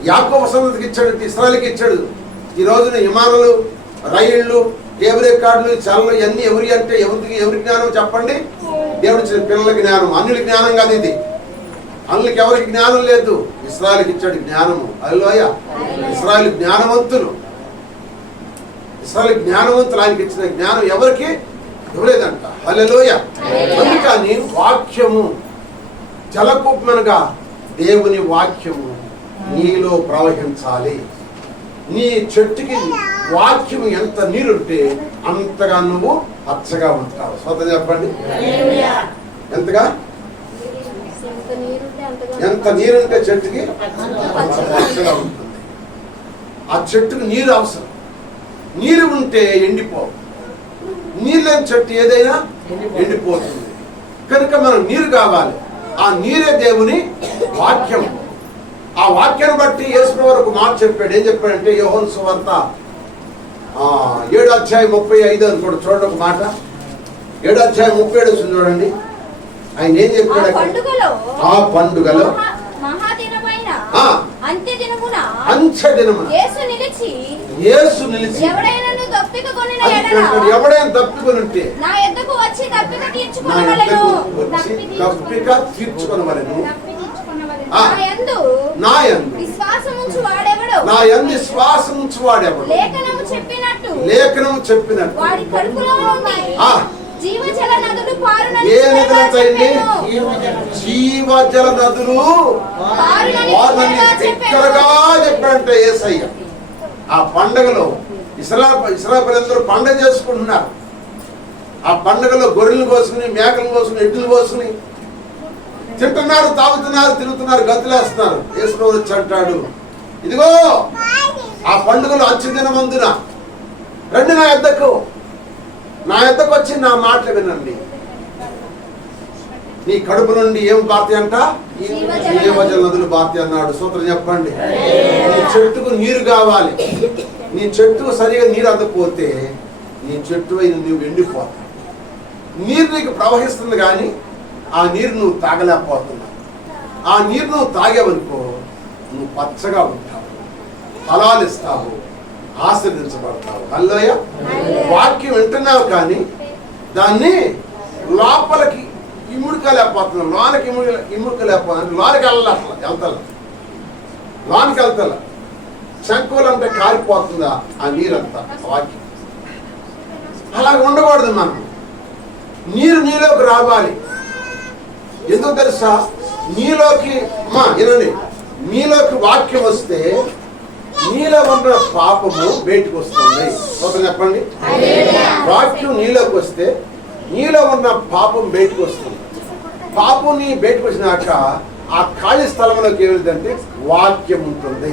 యాకోబు సంగతికి ఇచ్చాడు, ఇశ్రాయేలుకి ఇచ్చాడు. ఈ రోజున విమానాలు, రైళ్లు, టేబుల్ రికార్డులు, చలలు ఇవన్నీ ఎవరి అంటే ఎవరి జ్ఞానం చెప్పండి? దేవుడు ఇచ్చిన పిల్లల జ్ఞానం. అన్యుల జ్ఞానం కాదు ఇది. అన్యులకి ఎవరికి జ్ఞానం లేదు, ఇశ్రాయేలుకి ఇచ్చాడు జ్ఞానము. హల్లెలూయా. ఇశ్రాయేలు జ్ఞానవంతులు. ఇశ్రాయేలు జ్ఞానవంతులు. ఆయనకి ఇచ్చిన జ్ఞానం ఎవరికి ఇవ్వలేదంట. హల్లెలూయా. అందుకని వాక్యము జలకూపమనగా దేవుని వాక్యము నీలో ప్రవహించాలి. నీ చెట్టుకి వాక్యం ఎంత నీరుంటే అంతగా నువ్వు పచ్చగా ఉంటావు. స్వతం చెప్పండి, ఎంతగా? ఎంత నీరుంటే చెట్టుకి పచ్చగా ఉంటుంది. ఆ చెట్టుకు నీరు అవసరం. నీరు ఉంటే ఎండిపోవు. నీరు లేని చెట్టు ఏదైనా ఎండిపోతుంది. కనుక మనం నీరు కావాలి. ఆ నీరే దేవుని వాక్యం. ఆ వాక్యాన్ని బట్టి యేసుప్రభువు ఒక మాట చెప్పాడు. ఏం చెప్పాడంటే యోహాను సువార్త 7:35 అనుకోండి. చూడండి ఒక మాట. 7:37 చూడండి. ఆయన ఏం చెప్పాడు? ఆ పండుగలో అంత్యదినమున యేసు నిలిచి ఎవడైనా తప్పికొని ఉంటే నా యొద్దకు వచ్చి తప్పిక తీర్చుకొనవలెను. నా యందు విశ్వాసముంచు వాడెవడు లేఖనము చెప్పినట్టు వాడి కడుపులో నుండి జీవజల నదులు పారునని. ఏ నదులండి? జీవజల నదులు పారునని బిగ్గరగా చెప్పాడంటే యేసయ్య. ఆ పండగలో ఇశ్రాయేలు ప్రజలందరూ పండగ చేసుకుంటున్నారు. ఆ పండగలో గొర్రెలు కోసుకుని, మేకలు కోసుకుని, ఎడ్లు కోసుకుని తింటున్నారు, తాగుతున్నారు, తిరుగుతున్నారు, గంతులేస్తున్నారు. యేసుప్రభువు వచ్చి అంటాడు, ఇదిగో ఆ పండుగలో అంత్యదినమందున రండి నా యొద్దకు వచ్చి నా మాటలు వినండి. నీ కడుపు నుండి ఏం బార్తి అంట? జీవజల నదులు బార్తి అన్నాడు. సూత్రం చెప్పండి. నీ చెట్టుకు నీరు కావాలి. నీ చెట్టుకు సరిగా నీరు అందకపోతే నీ చెట్టు అయిన నువ్వు ఎండిపోతావు. నీరు నీకు ప్రవహిస్తుంది కానీ ఆ నీరు నువ్వు తాగలేకపోతున్నావు. ఆ నీరు నువ్వు తాగేవనుకో నువ్వు పచ్చగా ఉంటావు, ఫలాలు ఇస్తావు, ఆశీర్వదించబడతావు. హల్లెలూయా. వాక్యం వింటున్నావు కానీ దాన్ని లోపలికి ఇముడుకోలేకపోతున్నావు. లోనికి ఇముడుకోలేకపోతున్నావు. లోనికి వెళ్తా శంకులు అంటే కారిపోతుందా ఆ నీరంతా? వాక్యం అలాగ ఉండకూడదు. మనం నీలోకి రావాలి. ఎందుకు తెలుసా? నీలోకి వినండి, నీలోకి వాక్యం వస్తే నీలో ఉన్న పాపము బయటకు వస్తుంది. చెప్పండి. వాక్యం నీలోకి వస్తే నీలో ఉన్న పాపం బయటకు వస్తుంది. పాపం నీ బయటకు వచ్చినాక ఆ ఖాళీ స్థలంలోకి ఏమిటంటే వాక్యం ఉంటుంది.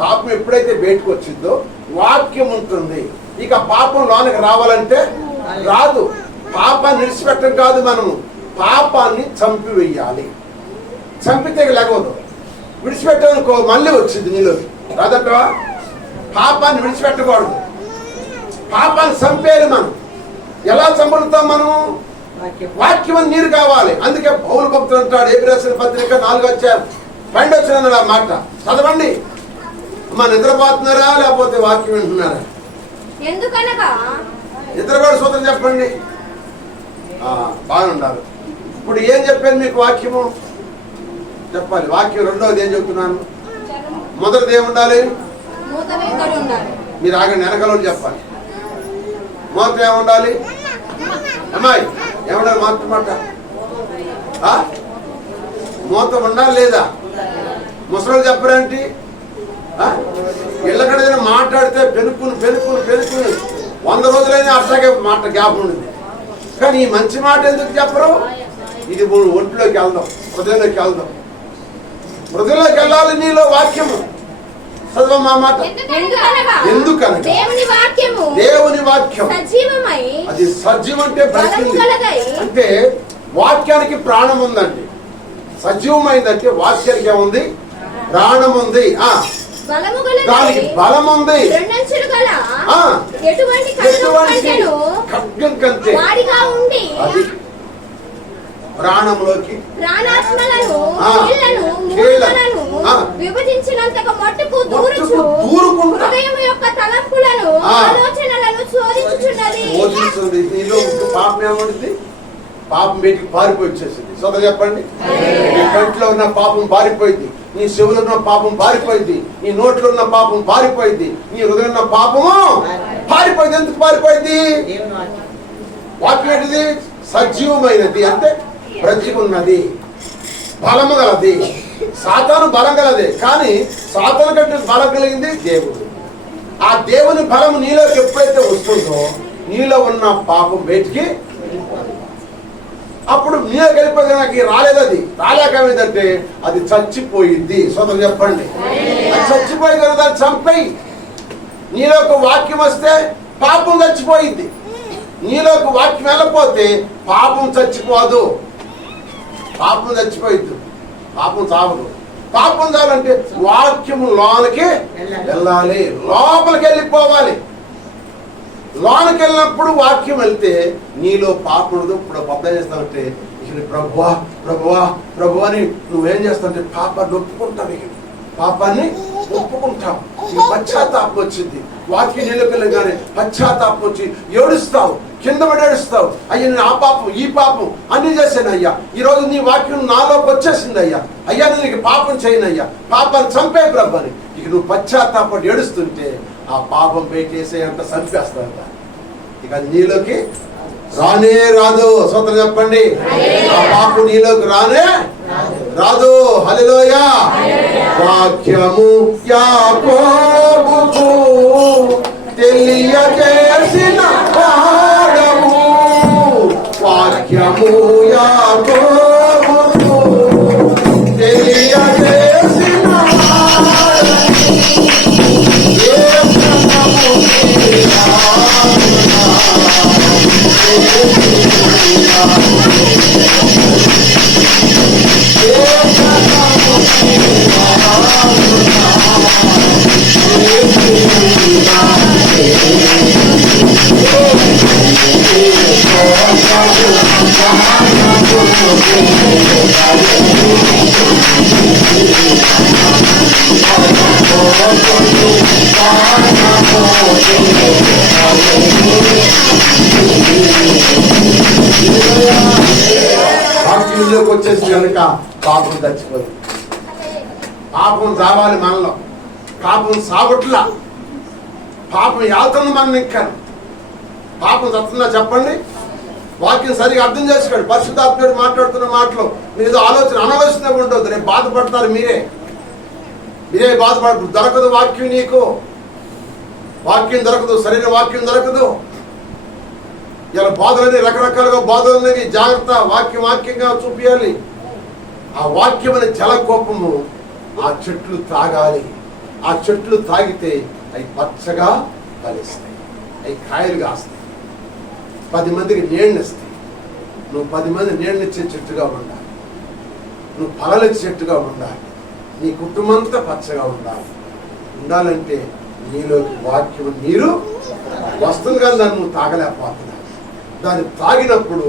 పాపం ఎప్పుడైతే బయటకు వచ్చిందో వాక్యం ఉంటుంది. ఇక పాపం లోనికి రావాలంటే రాదు. పాపాన్ని విడిచిపెట్టడం కాదు, మనము పాపాన్ని చంపివేయాలి. చంపితే లేకపోదు. విడిచిపెట్టనుకో మళ్ళీ వచ్చింది నీలోకి. రాదట్టవా? పాపాన్ని విడిచిపెట్టకూడదు. పాపాన్ని చంపేయాలి. మనం ఎలా చంపుతాం? మనము వాక్యం నీరు కావాలి. అందుకే పౌలు భక్తులు అంటాడు, ఎబ్రాయీయుల పత్రిక 4:12 ఆ మాట చదవండి. అమ్మా, నిద్రపోతున్నారా లేకపోతే వాక్యం వింటున్నారా? ఎందుకనగా నిద్రపోయి సూత్రం చెప్పండి. బాగుండాలి. ఇప్పుడు ఏం చెప్పాను మీకు? వాక్యము చెప్పాలి. వాక్యం రెండవది ఏం చెప్తున్నాను? మొదటిది ఏముండాలి? మీరు ఆగండి, వెనకలో చెప్పాలి. మూత ఏముండాలి? అమ్మాయి ఏముండాలి? మాట మూత ఉండాలి లేదా? ముసలు చెప్పరేంటి? ఇళ్ళకడ మాట్లాడితే పెనుక్కుని 100 రోజులైనా అట్లాగే మాట గ్యాప్ ఉంది. కానీ ఈ మంచి మాట ఎందుకు చెప్పరు? ఇది ఒంట్లోకి వెళ్దాం, హృదయంలోకి వెళ్దాం. హృదయంలోకి వెళ్ళాలి నీలో వాక్యము. చదవమ్మా మాట. ఎందుకనగా దేవుని వాక్యం అది సజీవం అంటే బ్రతికింది. అంటే వాక్యానికి ప్రాణం ఉందండి. సజీవమైందంటే వాక్యానికి ఏముంది? ప్రాణం ఉంది. దానికి బలం ఉంది. ఎటువంటి ఖడ్గం కంటే అది ప్రాణంలోకి విభజించినంతగా మట్టుకు దూరుకుంటా హృదయం యొక్క తలంపులను ఆలోచనలను శోధించుచున్నది. నీలో పాపం ఏమంటుంది? పాపం బయటికి పారిపోయి వచ్చేసింది. సోదరు చెప్పండి. నీ కంట్లో ఉన్న పాపం పారిపోయింది, నీ చెవులో ఉన్న పాపం పారిపోయింది, నీ నోట్లో ఉన్న పాపం పారిపోయింది, నీ హృదయం ఉన్న పాపము పారిపోయింది. ఎందుకు పారిపోయింది? వాక్యం ఏంటిది? సజీవమైనది అంటే బ్రతికున్నది, బలము గలది. సాతాను బలం గలదే, కానీ సాతాను కంటే బలం కలిగింది దేవుడు. ఆ దేవుని బలము నీలోకి ఎప్పుడైతే వస్తుందో నీలో ఉన్న పాపం బయటికి అప్పుడు నీలో వెళ్ళిపోతే నాకు రాలేదు. అది రాలేక ఏమిటంటే అది చచ్చిపోయింది. సోదరు చెప్పండి. అది చచ్చిపోయి కదా, దాన్ని చంపేయి. నీలోకి వాక్యం వస్తే పాపం చచ్చిపోయింది. నీలోకి వాక్యం వెళ్ళకపోతే పాపం చచ్చిపోదు. పాపం చచ్చిపోయిద్దు, పాపం చావదు. పాపం చాలంటే వాక్యము లోనికి వెళ్ళాలి, లోపలికి వెళ్ళిపోవాలి. లోనికి వెళ్ళినప్పుడు వాక్యం వెళ్తే నీలో పాపం ఉండదు. ఇప్పుడు అర్థం చేస్తావంటే ఇక ప్రభువా ప్రభువా ప్రభు అని నువ్వేం చేస్తావంటే పాపాన్ని ఒప్పుకుంటావు. ఇక పాపాన్ని ఒప్పుకుంటావు. నీకు పశ్చాత్తాపం వచ్చింది. వాక్యం నీలోకి వెళ్ళగానే పశ్చాత్తాపం వచ్చి ఏడుస్తావు, కింద పడి ఏడుస్తావు. అయ్యా నేను ఆ పాపం ఈ పాపం అన్ని చేశాను అయ్యా, ఈ రోజు నీ వాక్యం నాలోకి వచ్చేసింది అయ్యా, అయ్యా నేను నీకు పాపం చేయను అయ్యా, పాపాన్ని చంపే ప్రభు అని ఇక నువ్వు పశ్చాత్తాపడి ఏడుస్తుంటే ఆ పాపం పెట్టేసే అంత చంపేస్తాంట. ఇక నీలోకి రానే రాదు. సోదరు చెప్పండి. ఆ పాపం నీలోకి రానే రాదు. హల్లెలూయా. వాక్యము యాకోబుకు తెలియజేసిన పాడము, వాక్యము యాకోబుకు తెలియజేసిన వాక్యంలోకి వచ్చేసి కనుక పాపం చచ్చిపోయింది. పాపం చావాలి మనలో. పాపం సావట్లా, పాపం యాతన మనం ఇంకా. పాపం చస్తుందా చెప్పండి? వాక్యం సరిగా అర్థం చేసుకోండి. పరిశుద్ధాత్ముడు మాట్లాడుతున్న మాటలు మీరు ఆలోచన అనవలసినవి ఉండవద్దు. రేపు బాధపడతారు మీరే బాధపడదు. దొరకదు వాక్యం, నీకు వాక్యం దొరకదు, సరైన వాక్యం దొరకదు. ఇలా బాధలని రకరకాలుగా బాధలు అనేవి జాగ్రత్త. వాక్యంగా చూపించాలి. ఆ వాక్యం అనే జలకోపము ఆ చెట్లు తాగాలి. ఆ చెట్లు తాగితే అవి పచ్చగా ఫలిస్తాయి, అవి కాయలు కాస్తాయి, 10 మందికి నీళ్ళనిస్తాయి. నువ్వు 10 మంది నీళ్ళనిచ్చే చెట్టుగా ఉండాలి. నువ్వు ఫలాలిచ్చే చెట్టుగా ఉండాలి. నీ కుటుంబం అంతా పచ్చగా ఉండాలంటే నీలోకి వాక్యం నీరు వస్తుంది, కానీ దాన్ని నువ్వు తాగలేకపోతున్నావు. దాన్ని తాగినప్పుడు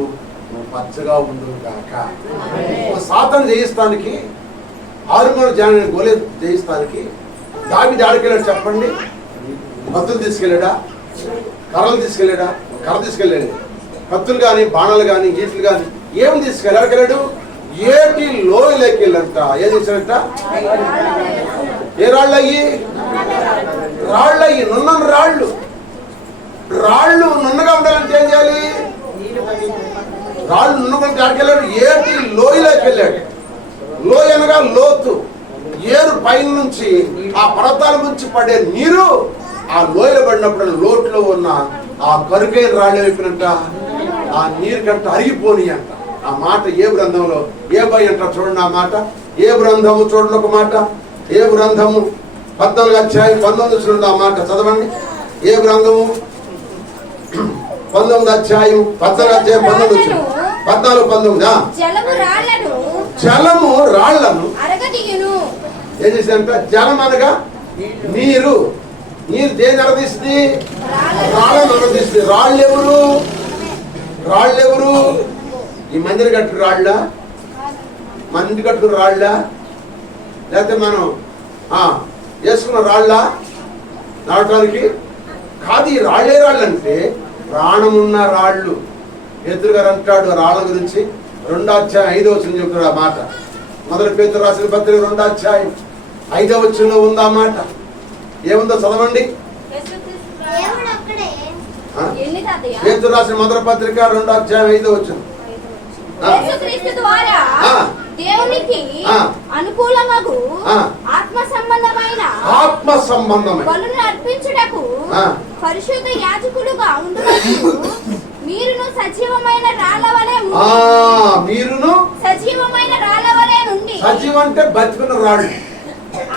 నువ్వు పచ్చగా ఉండు కాక. సాతాను జయిస్తానికి, ఆరుమూల జాని గోలే జయిస్తానికి దావీదు ఆడికెళ్ళాడు చెప్పండి. కత్తులు తీసుకెళ్ళాడా? కర్రలు తీసుకెళ్ళాడా? కర్ర తీసుకెళ్ళాడు. కత్తులు కానీ బాణాలు కానీ గీట్లు కానీ ఏం తీసుకెళ్ళాడు? ఏటి లోయలోకి వెళ్ళంట. ఏం చేశాడంట? ఏ రాళ్ళు అయ్యి? రాళ్ళు అయ్యి, నున్నని రాళ్ళు. రాళ్ళు నున్నగా ఉండాలంటే ఏం చేయాలి? రాళ్ళు నున్నకుంటే ఆడికెళ్ళాడు. ఏటి లోయలోకి వెళ్ళాడు. లోయ అనగా లోతు. ఏరు పైన నుంచి ఆ పర్వతాల నుంచి పడే నీరు ఆ లోయలో పడినప్పుడు లోట్లో ఉన్న ఆ కరుకైన రాళ్ళు అయిపోయినంట ఆ నీరు కంట అరిగిపోని అంట. ఆ మాట ఏ గ్రంథంలో ఏ బై అంట చూడండి. ఆ మాట ఏ గ్రంథము చూడండి. ఒక మాట ఏ గ్రంథము 14వ అధ్యాయం 19 ఆ మాట చదవండి. ఏ గ్రంథము? 19వ అధ్యాయం 14 జలము రాళ్లను ఏం చేసిందంట? జలం అనగా నీరు. నీరు దేని అరదీస్తుంది? రాళ్ళను అరదీస్తుంది. రాళ్ళెవరు? ఈ మందిర కట్టు రాళ్ళ, మన ఇంటి కట్టుకున్న రాళ్ళ, లేకపోతే మనం వేసుకున్న రాళ్ళ నాటడానికి కాదు. ఈ రాళ్ళే రాళ్ళు అంటే ప్రాణమున్న రాళ్ళు. పేతురు గారు అంటాడు రాళ్ళ గురించి 2వ అధ్యాయం 5వ వచనం చెప్తున్నాడు ఆ మాట. మొదటి పేతురు రాసిన పత్రిక 2వ అధ్యాయం 5వ వచనంలో ఉంది ఆ మాట. ఏముందో చదవండి. పేతురు రాసిన మొదటి పత్రిక 2వ అధ్యాయం 5వ వచనం. దేవునికి అనుకూలమగు ఆత్మ సంబంధమైన బలులను అర్పించుటకు పరిశుద్ధ యాజకులుగా ఉండుటకు మీరును సజీవమైన రాళ్ళ వలె నుండి. సజీవం అంటే బతికున్న రాళ్ళు.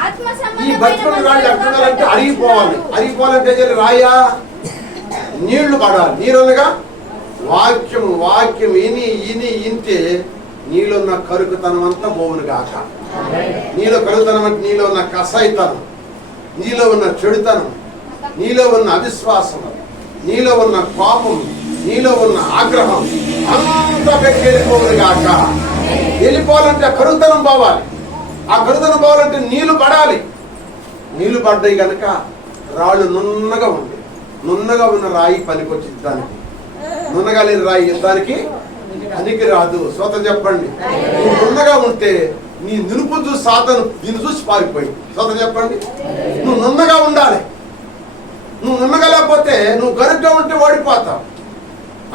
ఆత్మ ఈ బతికున్న రాళ్ళు ఎట్లుండాలంటే అరిగిపోవాలంటే రాయా నీళ్లు పడాలి. నీరనగా వాక్యం ఇంతే నీలో ఉన్న కరుకుతనం అంతా పోవును గాక. నీలో కరుకుతనం అంటే నీలో ఉన్న కసాయితనం, నీలో ఉన్న చెడుతనం, నీలో ఉన్న అవిశ్వాసం, నీలో ఉన్న కోపం, నీలో ఉన్న ఆగ్రహం అంతా పెట్టి వెళ్ళిపోవును గాక. వెళ్ళిపోవాలంటే కరుకుతనం పోవాలి. ఆ కరుకుతనం పోవాలంటే నీళ్లు పడాలి. నీళ్లు పడ్డాయి కనుక రాళ్ళు నున్నగా ఉంది. నున్నగా ఉన్న రాయి పనికొచ్చి యుద్ధానికి, నున్నగా లేని రాయి యుద్ధానికి పనికి రాదు. స్తోత్రం చెప్పండి. నువ్వు నున్నగా ఉంటే నీ నిలుపు చూసి సాతాను నిన్ను చూసి పారిపోయి. స్తోత్రం చెప్పండి. నువ్వు నున్నగా ఉండాలి. నువ్వు నున్నగా లేకపోతే నువ్వు గరుగ్గా ఉంటే ఓడిపోతావు.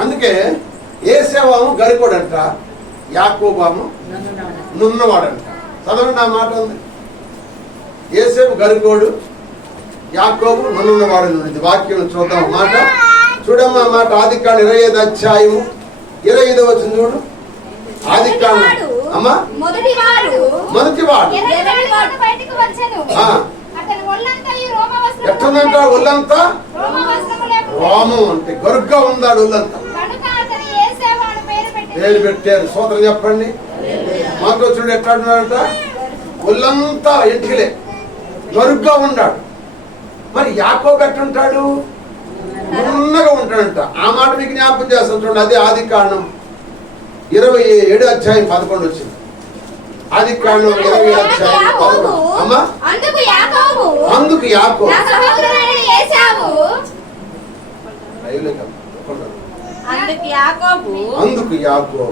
అందుకే ఏసేవాము గరుకోడంట, యాకోబాము నున్నవాడంట. చదవండి ఆ మాట ఉంది. ఏసేపు గరుకోడు, యాకోబు నున్నవాడు. వాక్యం చూద్దాం మాట. చూడమ్మా మాట. ఆదికాండం 25వ అధ్యాయము 25వ వచనం చూడు. ఆదికాండం అమ్మా మొదటివాడు ఎట్టుందంట? ఒళ్ళంతా రోమం అంటే గరుగ్గా ఉందాడు. ఒళ్ళంతా పేరు పెట్టారు. స్తోత్రం చెప్పండి. మాతో చూడు ఎట్లాడున్నాడంట? ఒళ్ళంతా ఎంటిలే గరుగ్గా ఉన్నాడు. మరి యాకోబు ఎట్టుంటాడు? నున్నగా ఉంటాడంట. ఆ మాట మీకు జ్ఞాపకం చేస్తాను చూడండి. అదే ఆదికాండం 27వ అధ్యాయం 11 వచ్చింది. ఆదికాండం 27వ అధ్యాయం 11. అమ్మా అందుకు యాకోబు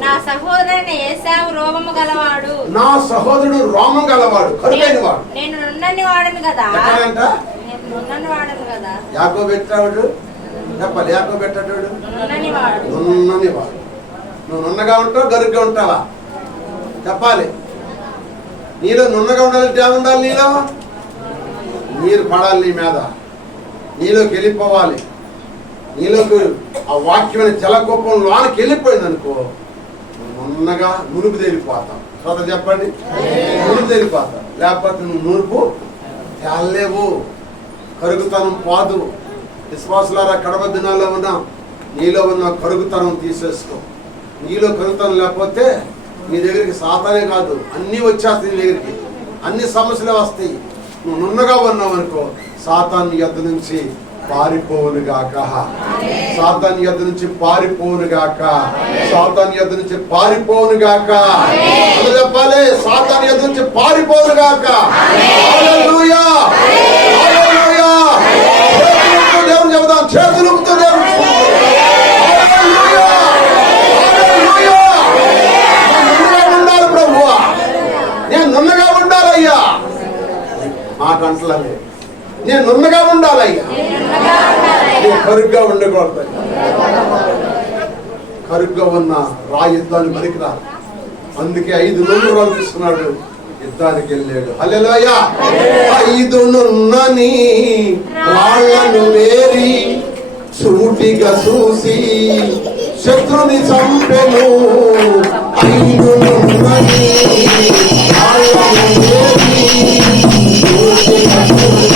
నా సహోదరుడు ఏశావు రోమము గలవాడు. నా సహోదరుడు రోమం గలవాడు, కరుగైన వాడు. నేను నున్నని వాడను కదా. యాకోబు పెట్టాడు చెప్పాలి. యాకోబు పెట్టాడు నున్నని వాడు. నువ్వు నున్నగా ఉంటావు, గరుగ్గా ఉంటావా చెప్పాలి. నీలో నున్నగా ఉండాలంటే ఏముండాలి? నీరు పడాలి నీ మీద. నీలోకి వెళ్ళిపోవాలి. నీలోకి ఆ వాక్యమైన జలకోపం లోనికి వెళ్ళిపోయింది అనుకో, నున్నగా నునుపు తేలిపోతావు. స్తోత్రం చెప్పండి. నునుపు తేలిపోతావు. లేకపోతే నువ్వు నునుపు తేలేవు, కరుగుతనం పోదు. విశ్వాసులారా, కడప దినాల్లో ఉన్నాం. నీలో ఉన్న కరుగుతనం తీసేసుకో. నీలో కరుగుతనం లేకపోతే నీ దగ్గరికి సాతానే కాదు, అన్నీ వచ్చేస్తాయి. నీ దగ్గరికి అన్ని సమస్యలే వస్తాయి. నువ్వు నున్నగా ఉన్నావు అనుకో, సాతాను యొద్ద నుంచి పారిపోవునుగాక. సాతాను యొద్ద నుంచి పారిపోవునుగాక. సాతాను యొద్ద నుంచి పారిపోవునుగాక. చెప్పాలి, సాతాను యొద్ద నుంచి పారిపోవునుగాక. హల్లెలూయా, హల్లెలూయా. దేవుని చెబుదాం, చేతులుపుతూ దేవుని ఉండాలి. ప్రభువా, నేను నున్నగా ఉండాలయ్యా. మాట అంటలే, నేను నున్నగా ఉండాలయ్యా. నేను కరుగ్గా ఉండకూడదు. కరుగ్గా ఉన్న యుద్ధాన్ని పనికిరాదు. అందుకే 5 నున్ను రాళ్ళు తీసుకున్నాడు, యుద్ధానికి వెళ్ళాడు. హల్లెలూయా. 5 నున్నని రాళ్ళను వేరి సూటిగా చూసి శత్రుని చంపెను. 5 నున్నని రాళ్ళను వేరి సూటిగా చూసి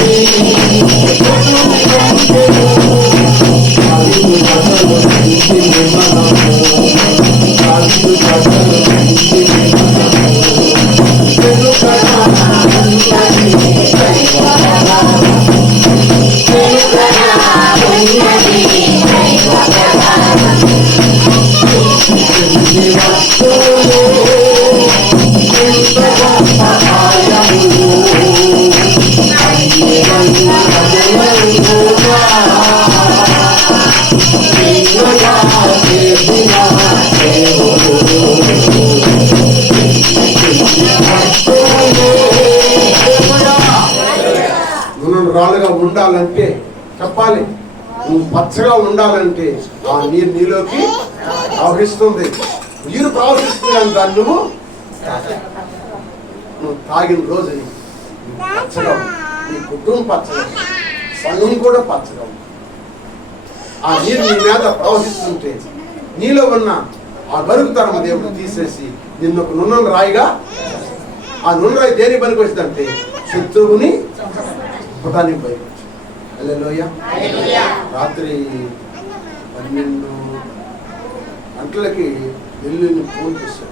ఉండాలంటే చెప్పాలి, నువ్వు పచ్చగా ఉండాలంటే ఆ నీరు నీలోకి ప్రవహిస్తుంది. నీరు ప్రవహిస్తుంది అని దాన్ని నువ్వు తాగిన రోజు నువ్వు పచ్చగా ఉంది, నీ కుటుంబం పచ్చగా ఉంది, సంఘం కూడా పచ్చగా ఉంది. ఆ నీరు నీ మీద ప్రవహిస్తుంటే నీలో ఉన్న ఆ గరుగుతనం దేవుడు తీసేసి నిన్ను ఒక నున్నను రాయిగా, ఆ నున్నరాయి దేని పనికి వచ్చిందంటే శత్రువుని పుటానికి పైకి వచ్చి. హల్లెలూయా. రాత్రి 12 గంటలకి నెల్లుని ఫోన్ చేశాను.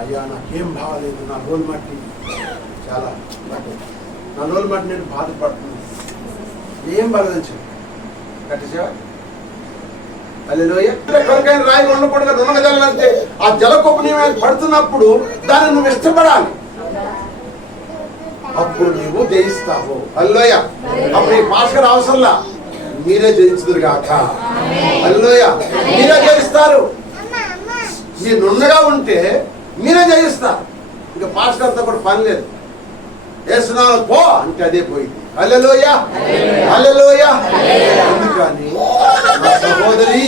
అయ్యా నాకేం బాగాలేదు, నా రోల్ మట్టి చాలా నా రోల్ మట్టి నేను బాధపడుతున్నాను, ఏం బాగలేదని చెప్పి కట్టేసేవా. హల్లెలూయా. కొరకైన రాయి ఉండకూడదు, రుణంగా జల్లంటే ఆ జలకొప్పు నీ మీద పడుతున్నప్పుడు దాన్ని నువ్వు ఇష్టపడాలి, అప్పుడు నువ్వు జయిస్తావు. హల్లెలూయా. అప్పుడు ఈ భాషకు అవసరంలా, మీరే జయించుదురు గాక. హల్లెలూయా. మీరే జయిస్తారు. మీరు నున్నగా ఉంటే మీరే జయిస్తారు. ఇంకా పాస్టర్తో కూడా పని లేదు. యేసునామములో పో అంటే అదే పోయింది. హల్లెలూయా. హల్లెలూయా. అందుకని నా సహోదరి,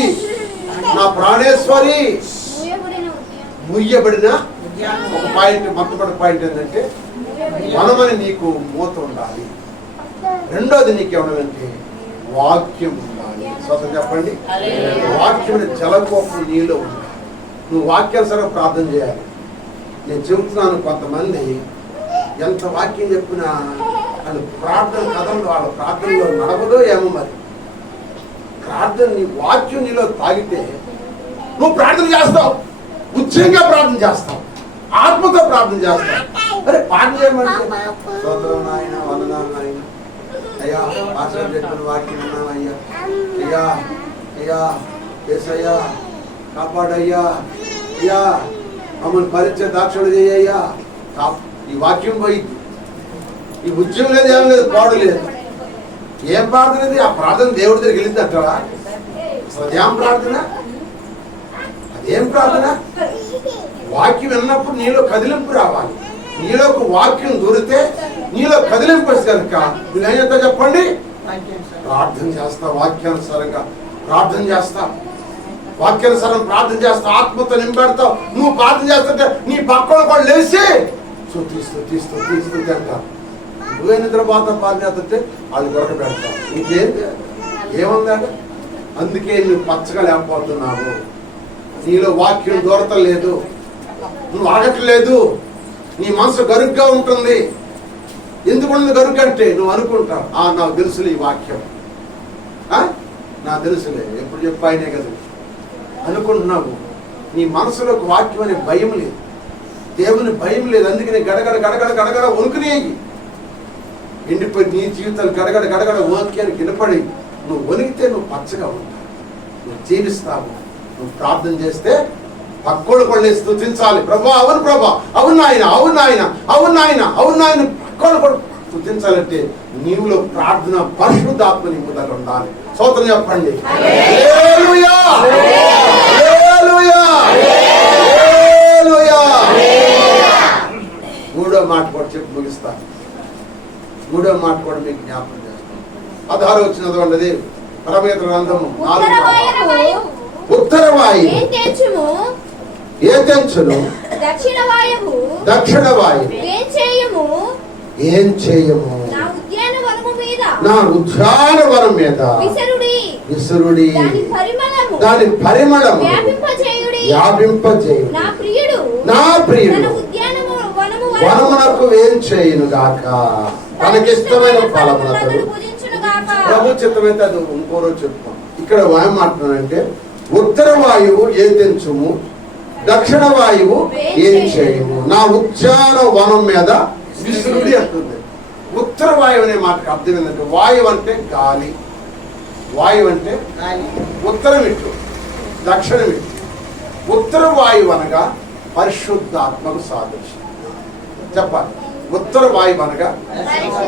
నా ప్రాణేశ్వరి, ముయ్యబడిన ఒక పాయింట్, మొట్టమొదటి పాయింట్ ఏంటంటే మనమని నీకు మూత ఉండాలి. రెండోది నీకేమన్నానంటే వాక్యం ఉండాలి. స్వతం చెప్పండి. వాక్యం జలకోపం నీలో ఉండాలి. నువ్వు వాక్యానుసారం ప్రార్థన చేయాలి. నేను చెబుతున్నాను, కొంతమంది ఎంత వాక్యం చెప్పినా వాళ్ళు ప్రార్థన కథలు వాళ్ళ ప్రార్థనలో నడవదో ఏమో. మరి ప్రార్థన నీ వాక్యం నీలో తాగితే నువ్వు ప్రార్థన చేస్తావు, ఉచ్చంగా ప్రార్థన చేస్తావు, ఆత్మతో ప్రార్థన చేస్తావు. అరే ప్రార్థన చేయమంటే స్తోత్రం నాయన, వందనాలు నాయన, అయ్యా పాస్టర్ చెప్పిన వాక్యం ఉన్నాను, అయ్యా అయ్యా అయ్యా యేసయ్యా కాపాడయ్యా, అయ్యా మమ్మల్ని పరిచయ దాక్షుడు చేయ్యా. ఈ వాక్యం పోయింది, ఈ ఉద్యమం లేదు, ఏం లేదు, పాడు లేదు. ఏం ప్రార్థన ఇది? ఆ ప్రార్థన దేవుడి దగ్గరికి వెళ్ళింది అంటావా? అదేం ప్రార్థన? అదేం ప్రార్థన? వాక్యం విన్నప్పుడు నీలో కదిలింపు రావాలి. నీలోకి వాక్యం దూరితే నీలో కదిలింపు వచ్చి కనుక నువ్వేం చేస్తావు చెప్పండి? ప్రార్థన చేస్తా, వాక్యానుసారంగా ప్రార్థన చేస్తా, వాక్యానుసారం ప్రార్థన చేస్తా, ఆత్మతో నింపెడతావు. నువ్వు ప్రార్థన చేస్తుంటే నీ పక్కన కూడా లేచి తీస్తూ తింటావు. నువ్వే నిద్రపోతా ప్రార్థన చేస్తుంటే వాళ్ళు కొరక పెడతావు. నీకేంటి ఏముందా? అందుకే నువ్వు పచ్చగా లేకపోతున్నావు. నీలో వాక్యం దూరతలేదు, నువ్వు ఆగట్లేదు, నీ మనసు గరుగ్గా ఉంటుంది. ఎందుకు గరుగ్గా అంటే నువ్వు అనుకుంటావు, నాకు తెలుసులే ఈ వాక్యం, నాకు తెలుసులే, ఎప్పుడు చెప్పాయనే కదా అనుకుంటున్నావు. నీ మనసులో ఒక వాక్యం అనే భయం లేదు, దేవుని భయం లేదు. అందుకని గడగడ గడగడ గడగడ వణుకునేయి ఎండిపోయి నీ జీవితాలు గడగడ గడగడ వాక్యానికి వినపడి నువ్వు వణికితే నువ్వు పచ్చగా ఉంటావు, నువ్వు జీవిస్తావు. నువ్వు ప్రార్థన చేస్తే పక్కోడు కొళ్ళే స్తుతించాలి. ప్రభా అవును ప్రభా, అవును ఆయన, అవును ఆయన, అవును ఆయన, అవును ఆయన, పక్కోడు కూడా స్తుతించాలంటే నీవులో ప్రార్థన పరిశుద్ధాత్మ నింపుదల ఉండాలి. స్తోత్రం చెప్పండి. హల్లెలూయా, హల్లెలూయా, హల్లెలూయా. మూడో మాట కూడా చెప్పి ముగిస్తాను. మూడో మాట కూడా మీకు జ్ఞాపకం చేస్తాను. 16 వచ్చిన చదవండి. పరమేశ్వర గ్రంథము 4. ఉత్తర వాయువు ఏ తెంచును, దక్షిణ వాయువు ఏం చేయము, నా ఉద్యానవనం మీద విసురుడి, దాని పరిమళము వ్యాపింపజేయుడి. నా ప్రియుడు వనమునకు ఏం చేయును గాక, తనకిష్టమైన ఫలమునకు ప్రభు చిత్తమైతే అది ఇంకో రోజు చెప్తాం. ఇక్కడ ఏం మాట్లాడంటే ఉత్తర వాయువు ఏ తెంచుము, దక్షిణ వాయువు ఏం చేయము, నా ఉద్యానవనం మీద విసురుడి అంటుంది. ఉత్తర వాయువు అనే మాటకు అర్థం ఏంటంటే వాయువు అంటే గాలి, వాయువు అంటే ఉత్తరం ఇటు, దక్షిణం ఇటు. ఉత్తర వాయువు అనగా పరిశుద్ధాత్మకు సాదృశ్యం. చెప్పాలి, ఉత్తర వాయువు అనగా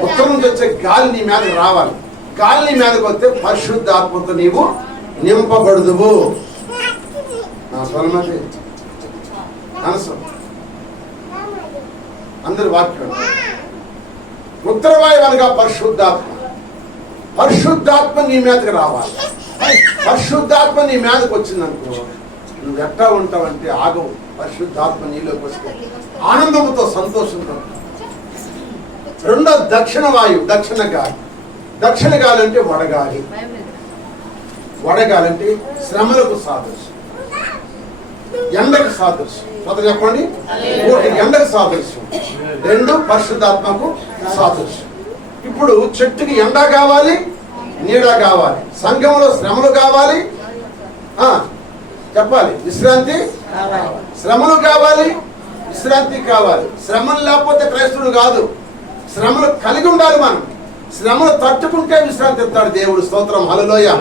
ఉత్తరం నుంచి వచ్చే గాలి నీ మీదకి రావాలి. గాలి నీ మీదకి వస్తే పరిశుద్ధాత్మతో నీవు నింపబడుదువు. నా స్వరమతి మనసు అందరు వాక్యం ఉత్తరవాయువు అనగా పరిశుద్ధాత్మ. పరిశుద్ధాత్మ నీ మీదకి రావాలి. పరిశుద్ధాత్మ నీ మీదకి వచ్చిందనుకో, నువ్వు ఎట్టా ఉంటావంటే ఆగవు. పరిశుద్ధాత్మ నీలోకి వస్తే ఆనందంతో సంతోషంతో. రెండో దక్షిణ వాయువు, దక్షిణ గాలి. దక్షిణ గాలి అంటే వడగాలి. వడగాలి అంటే శ్రమలకు సాదృశ్యం, ఎండకు సాదృశ్యం. మొదలు చెప్పండి. ఒకటి ఎండకు సాదృశ్యం, రెండు పరిశుద్ధాత్మకు సాదృశ్యం. ఇప్పుడు చెట్టుకి ఎండ కావాలి, నీడ కావాలి. సంఘంలో శ్రమలు కావాలి, చెప్పాలి, విశ్రాంతి. శ్రమలు కావాలి, విశ్రాంతి కావాలి. శ్రమలు లేకపోతే క్రైస్తవుడు కాదు. శ్రమలు కలిగి ఉండాలి. మనం శ్రమలు తట్టుకుంటే విశ్రాంతి ఇస్తాడు దేవుడు. స్తోత్రం, హల్లెలూయా.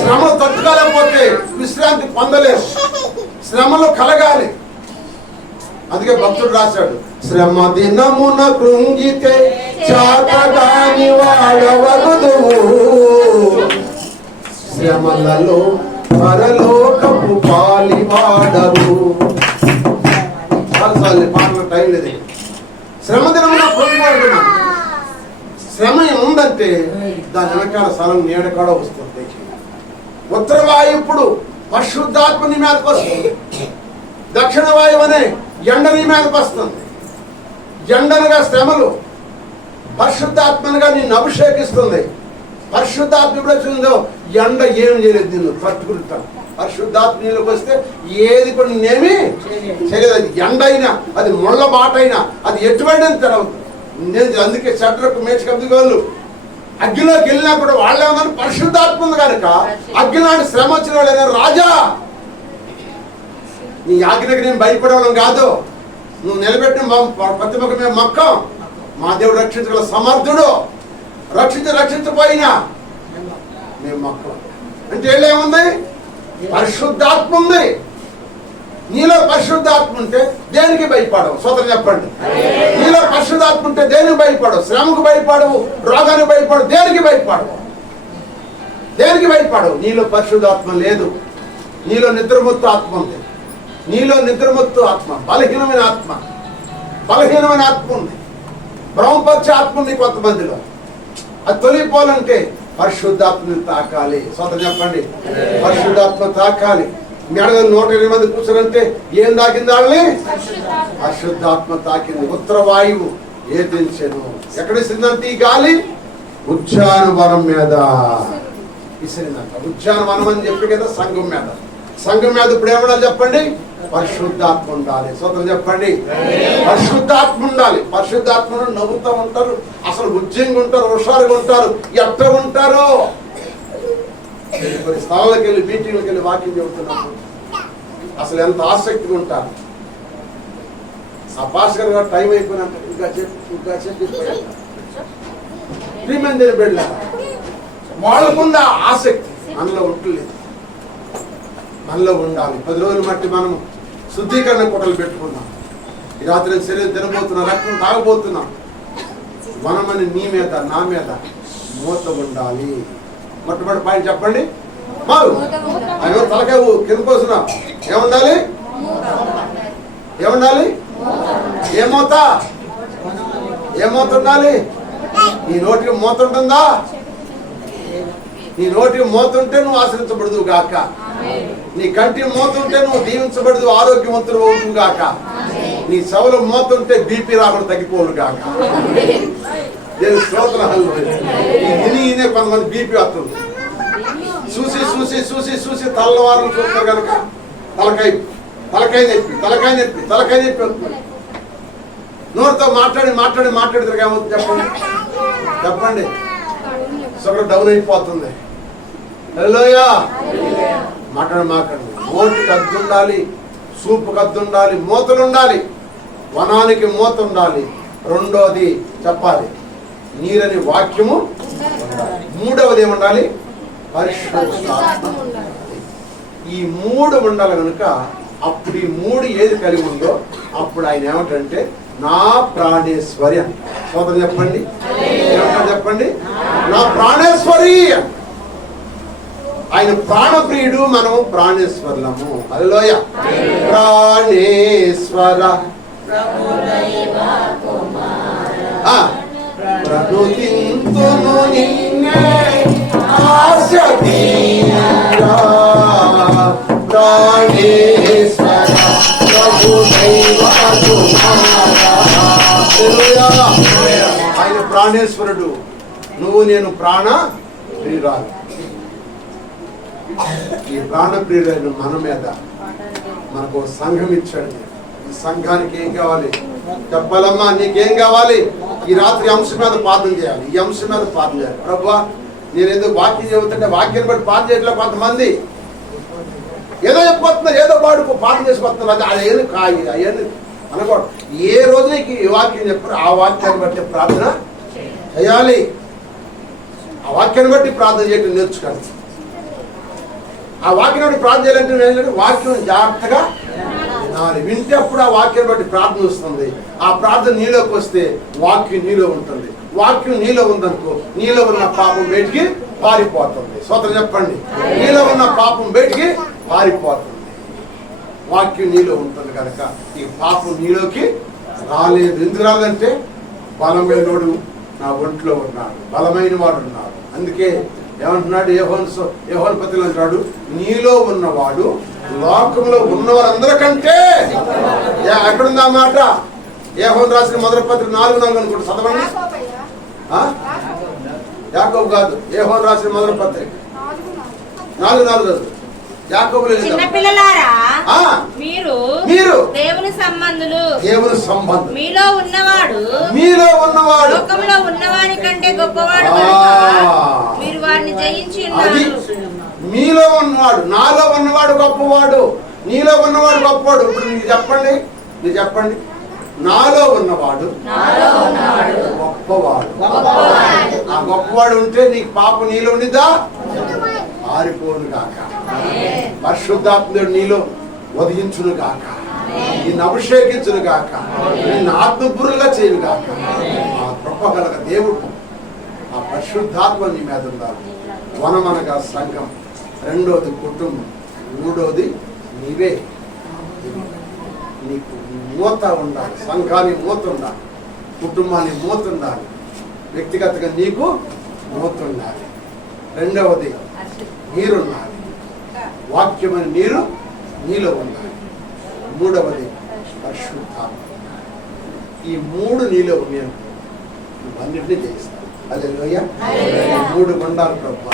శ్రమలు తట్టుకోలేకపోతే విశ్రాంతి పొందలేరు. శ్రమలు కలగాలి. అందుకే భక్తుడు రాశాడు, శ్రమ దినమున కృంగితే చాతగాని వాడవగుదువు, శ్రమలలో పరలోకపు పాలివాడవు. చాలాసార్లు పాటల టైం లేదు. శ్రమ దినమున కృంగివాడుతున్నాం. శ్రమ ఉందంటే దాని వెనకాల స్థలం నీడ కూడా వస్తుంది. ఉత్తర వాయువు ఇప్పుడు పరిశుద్ధాత్మ నీ మీదకి వస్తుంది. దక్షిణ వాయువు అనే ఎండ నీ మీదకి వస్తుంది. ఎండనగా శ్రమలు, పరిశుద్ధాత్మనుగా నిన్ను అభిషేకిస్తుంది. పరిశుద్ధాత్మ ఇప్పుడు వచ్చిందో ఎండ ఏం చేయలేదు, నిన్ను తట్టుకుంటాను. పరిశుద్ధాత్మ నీళ్ళకి వస్తే ఏది కూడా నేనేమి చేయలేదు. అది ఎండ అయినా, అది ముళ్ళ బాట అయినా, అది ఎటువంటి తెరవుతుంది. నేను అందుకే చెట్లకు మేచుకలు అగ్గిలోకి వెళ్ళినా కూడా వాళ్ళే ఉన్నారు. పరిశుద్ధాత్మ ఉంది కనుక అగ్గిలాంటి శ్రమ వచ్చిన వాళ్ళు రాజా, నీ ఆజ్ఞకి నేను భయపడడం కాదు, నువ్వు నిలబెట్టిన ప్రతి ఒక్క మేము మొక్కం, మా దేవుడు రక్షించగల సమర్థుడు, రక్షించపోయినా మేము మొక్కం. అంటే ఏముంది? పరిశుద్ధాత్మ ఉంది. నీలో పరిశుద్ధాత్మ ఉంటే దేనికి భయపడవు? సోదరు చెప్పండి. నీలో పరిశుద్ధాత్మ ఉంటే దేనికి భయపడవు? శ్రమకు భయపడవు, రోగానికి భయపడవు, దేనికి భయపడవు? దేనికి భయపడవు? నీలో పరిశుద్ధాత్మ లేదు. నీలో నిద్రమత్తు ఆత్మ ఉంది. నీలో నిద్రమత్తు ఆత్మ, బలహీనమైన ఆత్మ, బలహీనమైన ఆత్మ ఉంది. బ్రహ్మపరిచే ఆత్మ ఉంది కొంతమందిలో. అది తొలిపోవాలంటే పరిశుద్ధాత్మని తాకాలి. సోదరు చెప్పండి, పరిశుద్ధాత్మ తాకాలి. మెడలో 120 మంది కూర్చోనంటే ఏం తాకింది? వాళ్ళని పరిశుద్ధాత్మ తాకింది. ఉత్తర వాయువు ఏదించెను. ఎక్కడ విసిరిందంటే ఈ గాలి ఉద్యానవనం మీద విసిరిందంట. ఉద్యానవనం అని చెప్పి కదా సంఘం మీద. సంఘం మీద ఇప్పుడు ఏమన్నా చెప్పండి? పరిశుద్ధాత్మ ఉండాలి. సోదరు చెప్పండి, పరిశుద్ధాత్మ ఉండాలి. పరిశుద్ధాత్మను నవ్వుతూ ఉంటారు, అసలు ఉద్యంగా ఉంటారు, హుషారుగా ఉంటారు. ఎట్ట ఉంటారు? కొన్ని స్థలాలకు వెళ్ళి, మీటింగ్లకు వెళ్ళి వాకింగ్ చెబుతున్నారు, అసలు ఎంత ఆసక్తిగా ఉంటారు. ఆ భాస్కర్ గారు టైం అయిపోయినాక ఇంకా చెప్పి బిడ్డ వాళ్ళకుందా ఆసక్తి, మనలో ఉండలేదు. మనలో ఉండాలి. 10 రోజులు మట్టి మనం శుద్ధీకరణ కొట్టలు పెట్టుకున్నాం. ఈ రాత్రి శరీరం తినబోతున్నాం, రక్తం తాగబోతున్నాం. మనమని నీ మీద, నా మీద మూత ఉండాలి. మొట్టమొదటి పాయింట్ చెప్పండి. మారు అయ్యో తలకాయ కింద పోస్తున్నాం. ఏముండాలి? ఏముండాలి? ఏ మూత? ఏ మూత ఉండాలి? నీ నోటికి మూత ఉంటుందా? నీ నోటికి మూత ఉంటే నువ్వు ఆశ్రయించబడదు గాక. నీ కంటి మూత ఉంటే నువ్వు దీవించబడదు, ఆరోగ్యవంతులు అవుతుంది గాక. నీ చెవులు మూత ఉంటే బీపీ రాకుండా తగ్గిపోదు గాక. నేను స్తోత్రాలు. ఈయనే కొంతమంది బీపీ వస్తుంది. చూసి చూసి చూసి చూసి తల్లవారం చూస్తారు కనుక తలకాయ నొప్పి వస్తుంది. నోటితో మాట్లాడి తిరగేమవుతుంది చెప్పండి. షుగర్ డౌన్ అయిపోతుంది. హల్లెలూయా. మాట్లాడి నోటికి అద్దు ఉండాలి, సూపుకి అద్దు ఉండాలి, మూతలు ఉండాలి, వనానికి మూత ఉండాలి. రెండోది చెప్పాలి, నీరని వాక్యము ఉండాలి. మూడవది ఏముండాలి? పరిశుద్ధాత్మ. ఈ 3 ఉండాలి కనుక అప్పుడు ఈ 3 ఏది కలిగి ఉందో అప్పుడు ఆయన ఏమంటే నా ప్రాణేశ్వరి అంట. సోదరు చెప్పండి, ఏమంటారు చెప్పండి? నా ప్రాణేశ్వరి. ఆయన ప్రాణప్రియుడు, మనం ప్రాణేశ్వరులము. హల్లెలూయా. ప్రాణేశ్వర స్తుతింతును నిన్నే ఆశ తీరా ప్రాణేశ్వర ప్రభు దైవ కుమారా. హల్లెలూయా. ఆయన ప్రాణేశ్వరుడు, నువ్వు నేను ప్రాణ ప్రియురాలు. ఈ ప్రాణ ప్రియులైన మన మీద మనకు సంఘం ఇచ్చాడు. ఈ సంఘానికి ఏం కావాలి చెప్పాలమ్మా? నీకేం కావాలి? ఈ రాత్రి అంశం మీద ప్రార్థన చేయాలి. ఈ అంశం మీద ప్రార్థన చేయాలి. ప్రభువా, నేనేదో వాక్యం చెబుతుంటే వాక్యాన్ని బట్టి ప్రార్థన చేయట్లే. కొంతమంది ఏదో చెప్పిపోతున్నారు, ఏదో వాడుకో ప్రార్థన చేసిపోతున్నారు. అది ఏది కాయి అవన్నీ అనుకోండి. ఏ రోజు నీకు ఈ వాక్యం చెప్పారు ఆ వాక్యాన్ని బట్టి ప్రార్థన చేయాలి. ఆ వాక్యాన్ని బట్టి ప్రార్థన చేయడం నేర్చుకోండి. ఆ వాక్యం బట్టి ప్రార్థన చేయాలంటే వాక్యం జాగ్రత్తగా వినాలి. వింటే అప్పుడు ఆ వాక్యాన్ని బట్టి ప్రార్థన వస్తుంది. ఆ ప్రార్థన నీలోకి వస్తే వాక్యం నీలో ఉంటుంది. వాక్యం నీలో ఉందనుకో, నీలో ఉన్న పాపం బయటికి పారిపోతుంది. స్తోత్రం చెప్పండి. నీలో ఉన్న పాపం బయటికి పారిపోతుంది. వాక్యం నీలో ఉంటుంది కనుక ఈ పాపం నీలోకి రాలేదు. ఎందుకు రాదంటే బలమైనోడు నా ఒంట్లో ఉన్నాడు, బలమైన వాడు ఉన్నాడు. అందుకే ఏమంటున్నాడు? యోహాను పత్రికలో అంటాడు, నీలో ఉన్నవాడు లోకంలో ఉన్నవారందరికంటే. ఎక్కడుంది ఆ మాట? యోహాను రాసిన మొదటి పత్రిక 4:4 అనుకుంటా, చదవండి. యాకోబు కాదు, యోహాను రాసిన మొదటి పత్రిక 4:4. చిన్నపిల్లలారా, మీరు దేవుని సంబంధులు. మీలో ఉన్నవాడు లోకంలో ఉన్నవాని కంటే గొప్పవాడు. మీరు వారిని జయించి ఉన్నారు. మీలో ఉన్నవాడు, నాలో ఉన్నవాడు గొప్పవాడు, నీలో ఉన్నవాడు గొప్పవాడు. ఇప్పుడు మీరు చెప్పండి. నాలో ఉన్నవాడు గొప్పవాడు. ఆ గొప్పవాడు ఉంటే నీకు పాపం నీలో ఉండిద్దా? పారిపోను గాక. పరిశుద్ధాత్ముడు నీలో ఉదయించును గాక, నిన్ను అభిషేకించును గాక, నిన్ను ఆత్మపురులుగా చేయను గాక. ఆ కృప కలగ దేవుడు, ఆ పరిశుద్ధాత్మ నీ మీద ఉండాలి. వనమనగా సంఘం, రెండోది కుటుంబం, మూడోది నీవే. నీకు మూత ఉండాలి, సంఘానికి మూత ఉండాలి, కుటుంబానికి మూత ఉండాలి, వ్యక్తిగతంగా నీకు మూత ఉండాలి. రెండవది నీరుండాలి, వాక్యమని నీరు నీలో ఉండాలి. మూడవది పరిశుద్ధాత్మ. ఈ మూడు నీలో నేను నువ్వన్నిటినీ చేయిస్తాను. హల్లెలూయా. మూడు బండాలు ప్రభు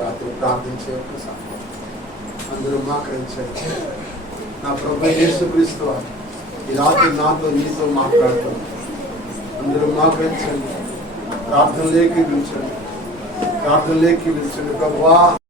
రాత్రి ప్రార్థించే అందరూ మాకరించండి. నా ప్రభు యేసుక్రీస్తు ఈ రాత్రి నాతో నీతో మాట్లాడుతాను. అందరూ మాకరించండి, ప్రార్థనలోకి పిలిచండి ప్రభువా.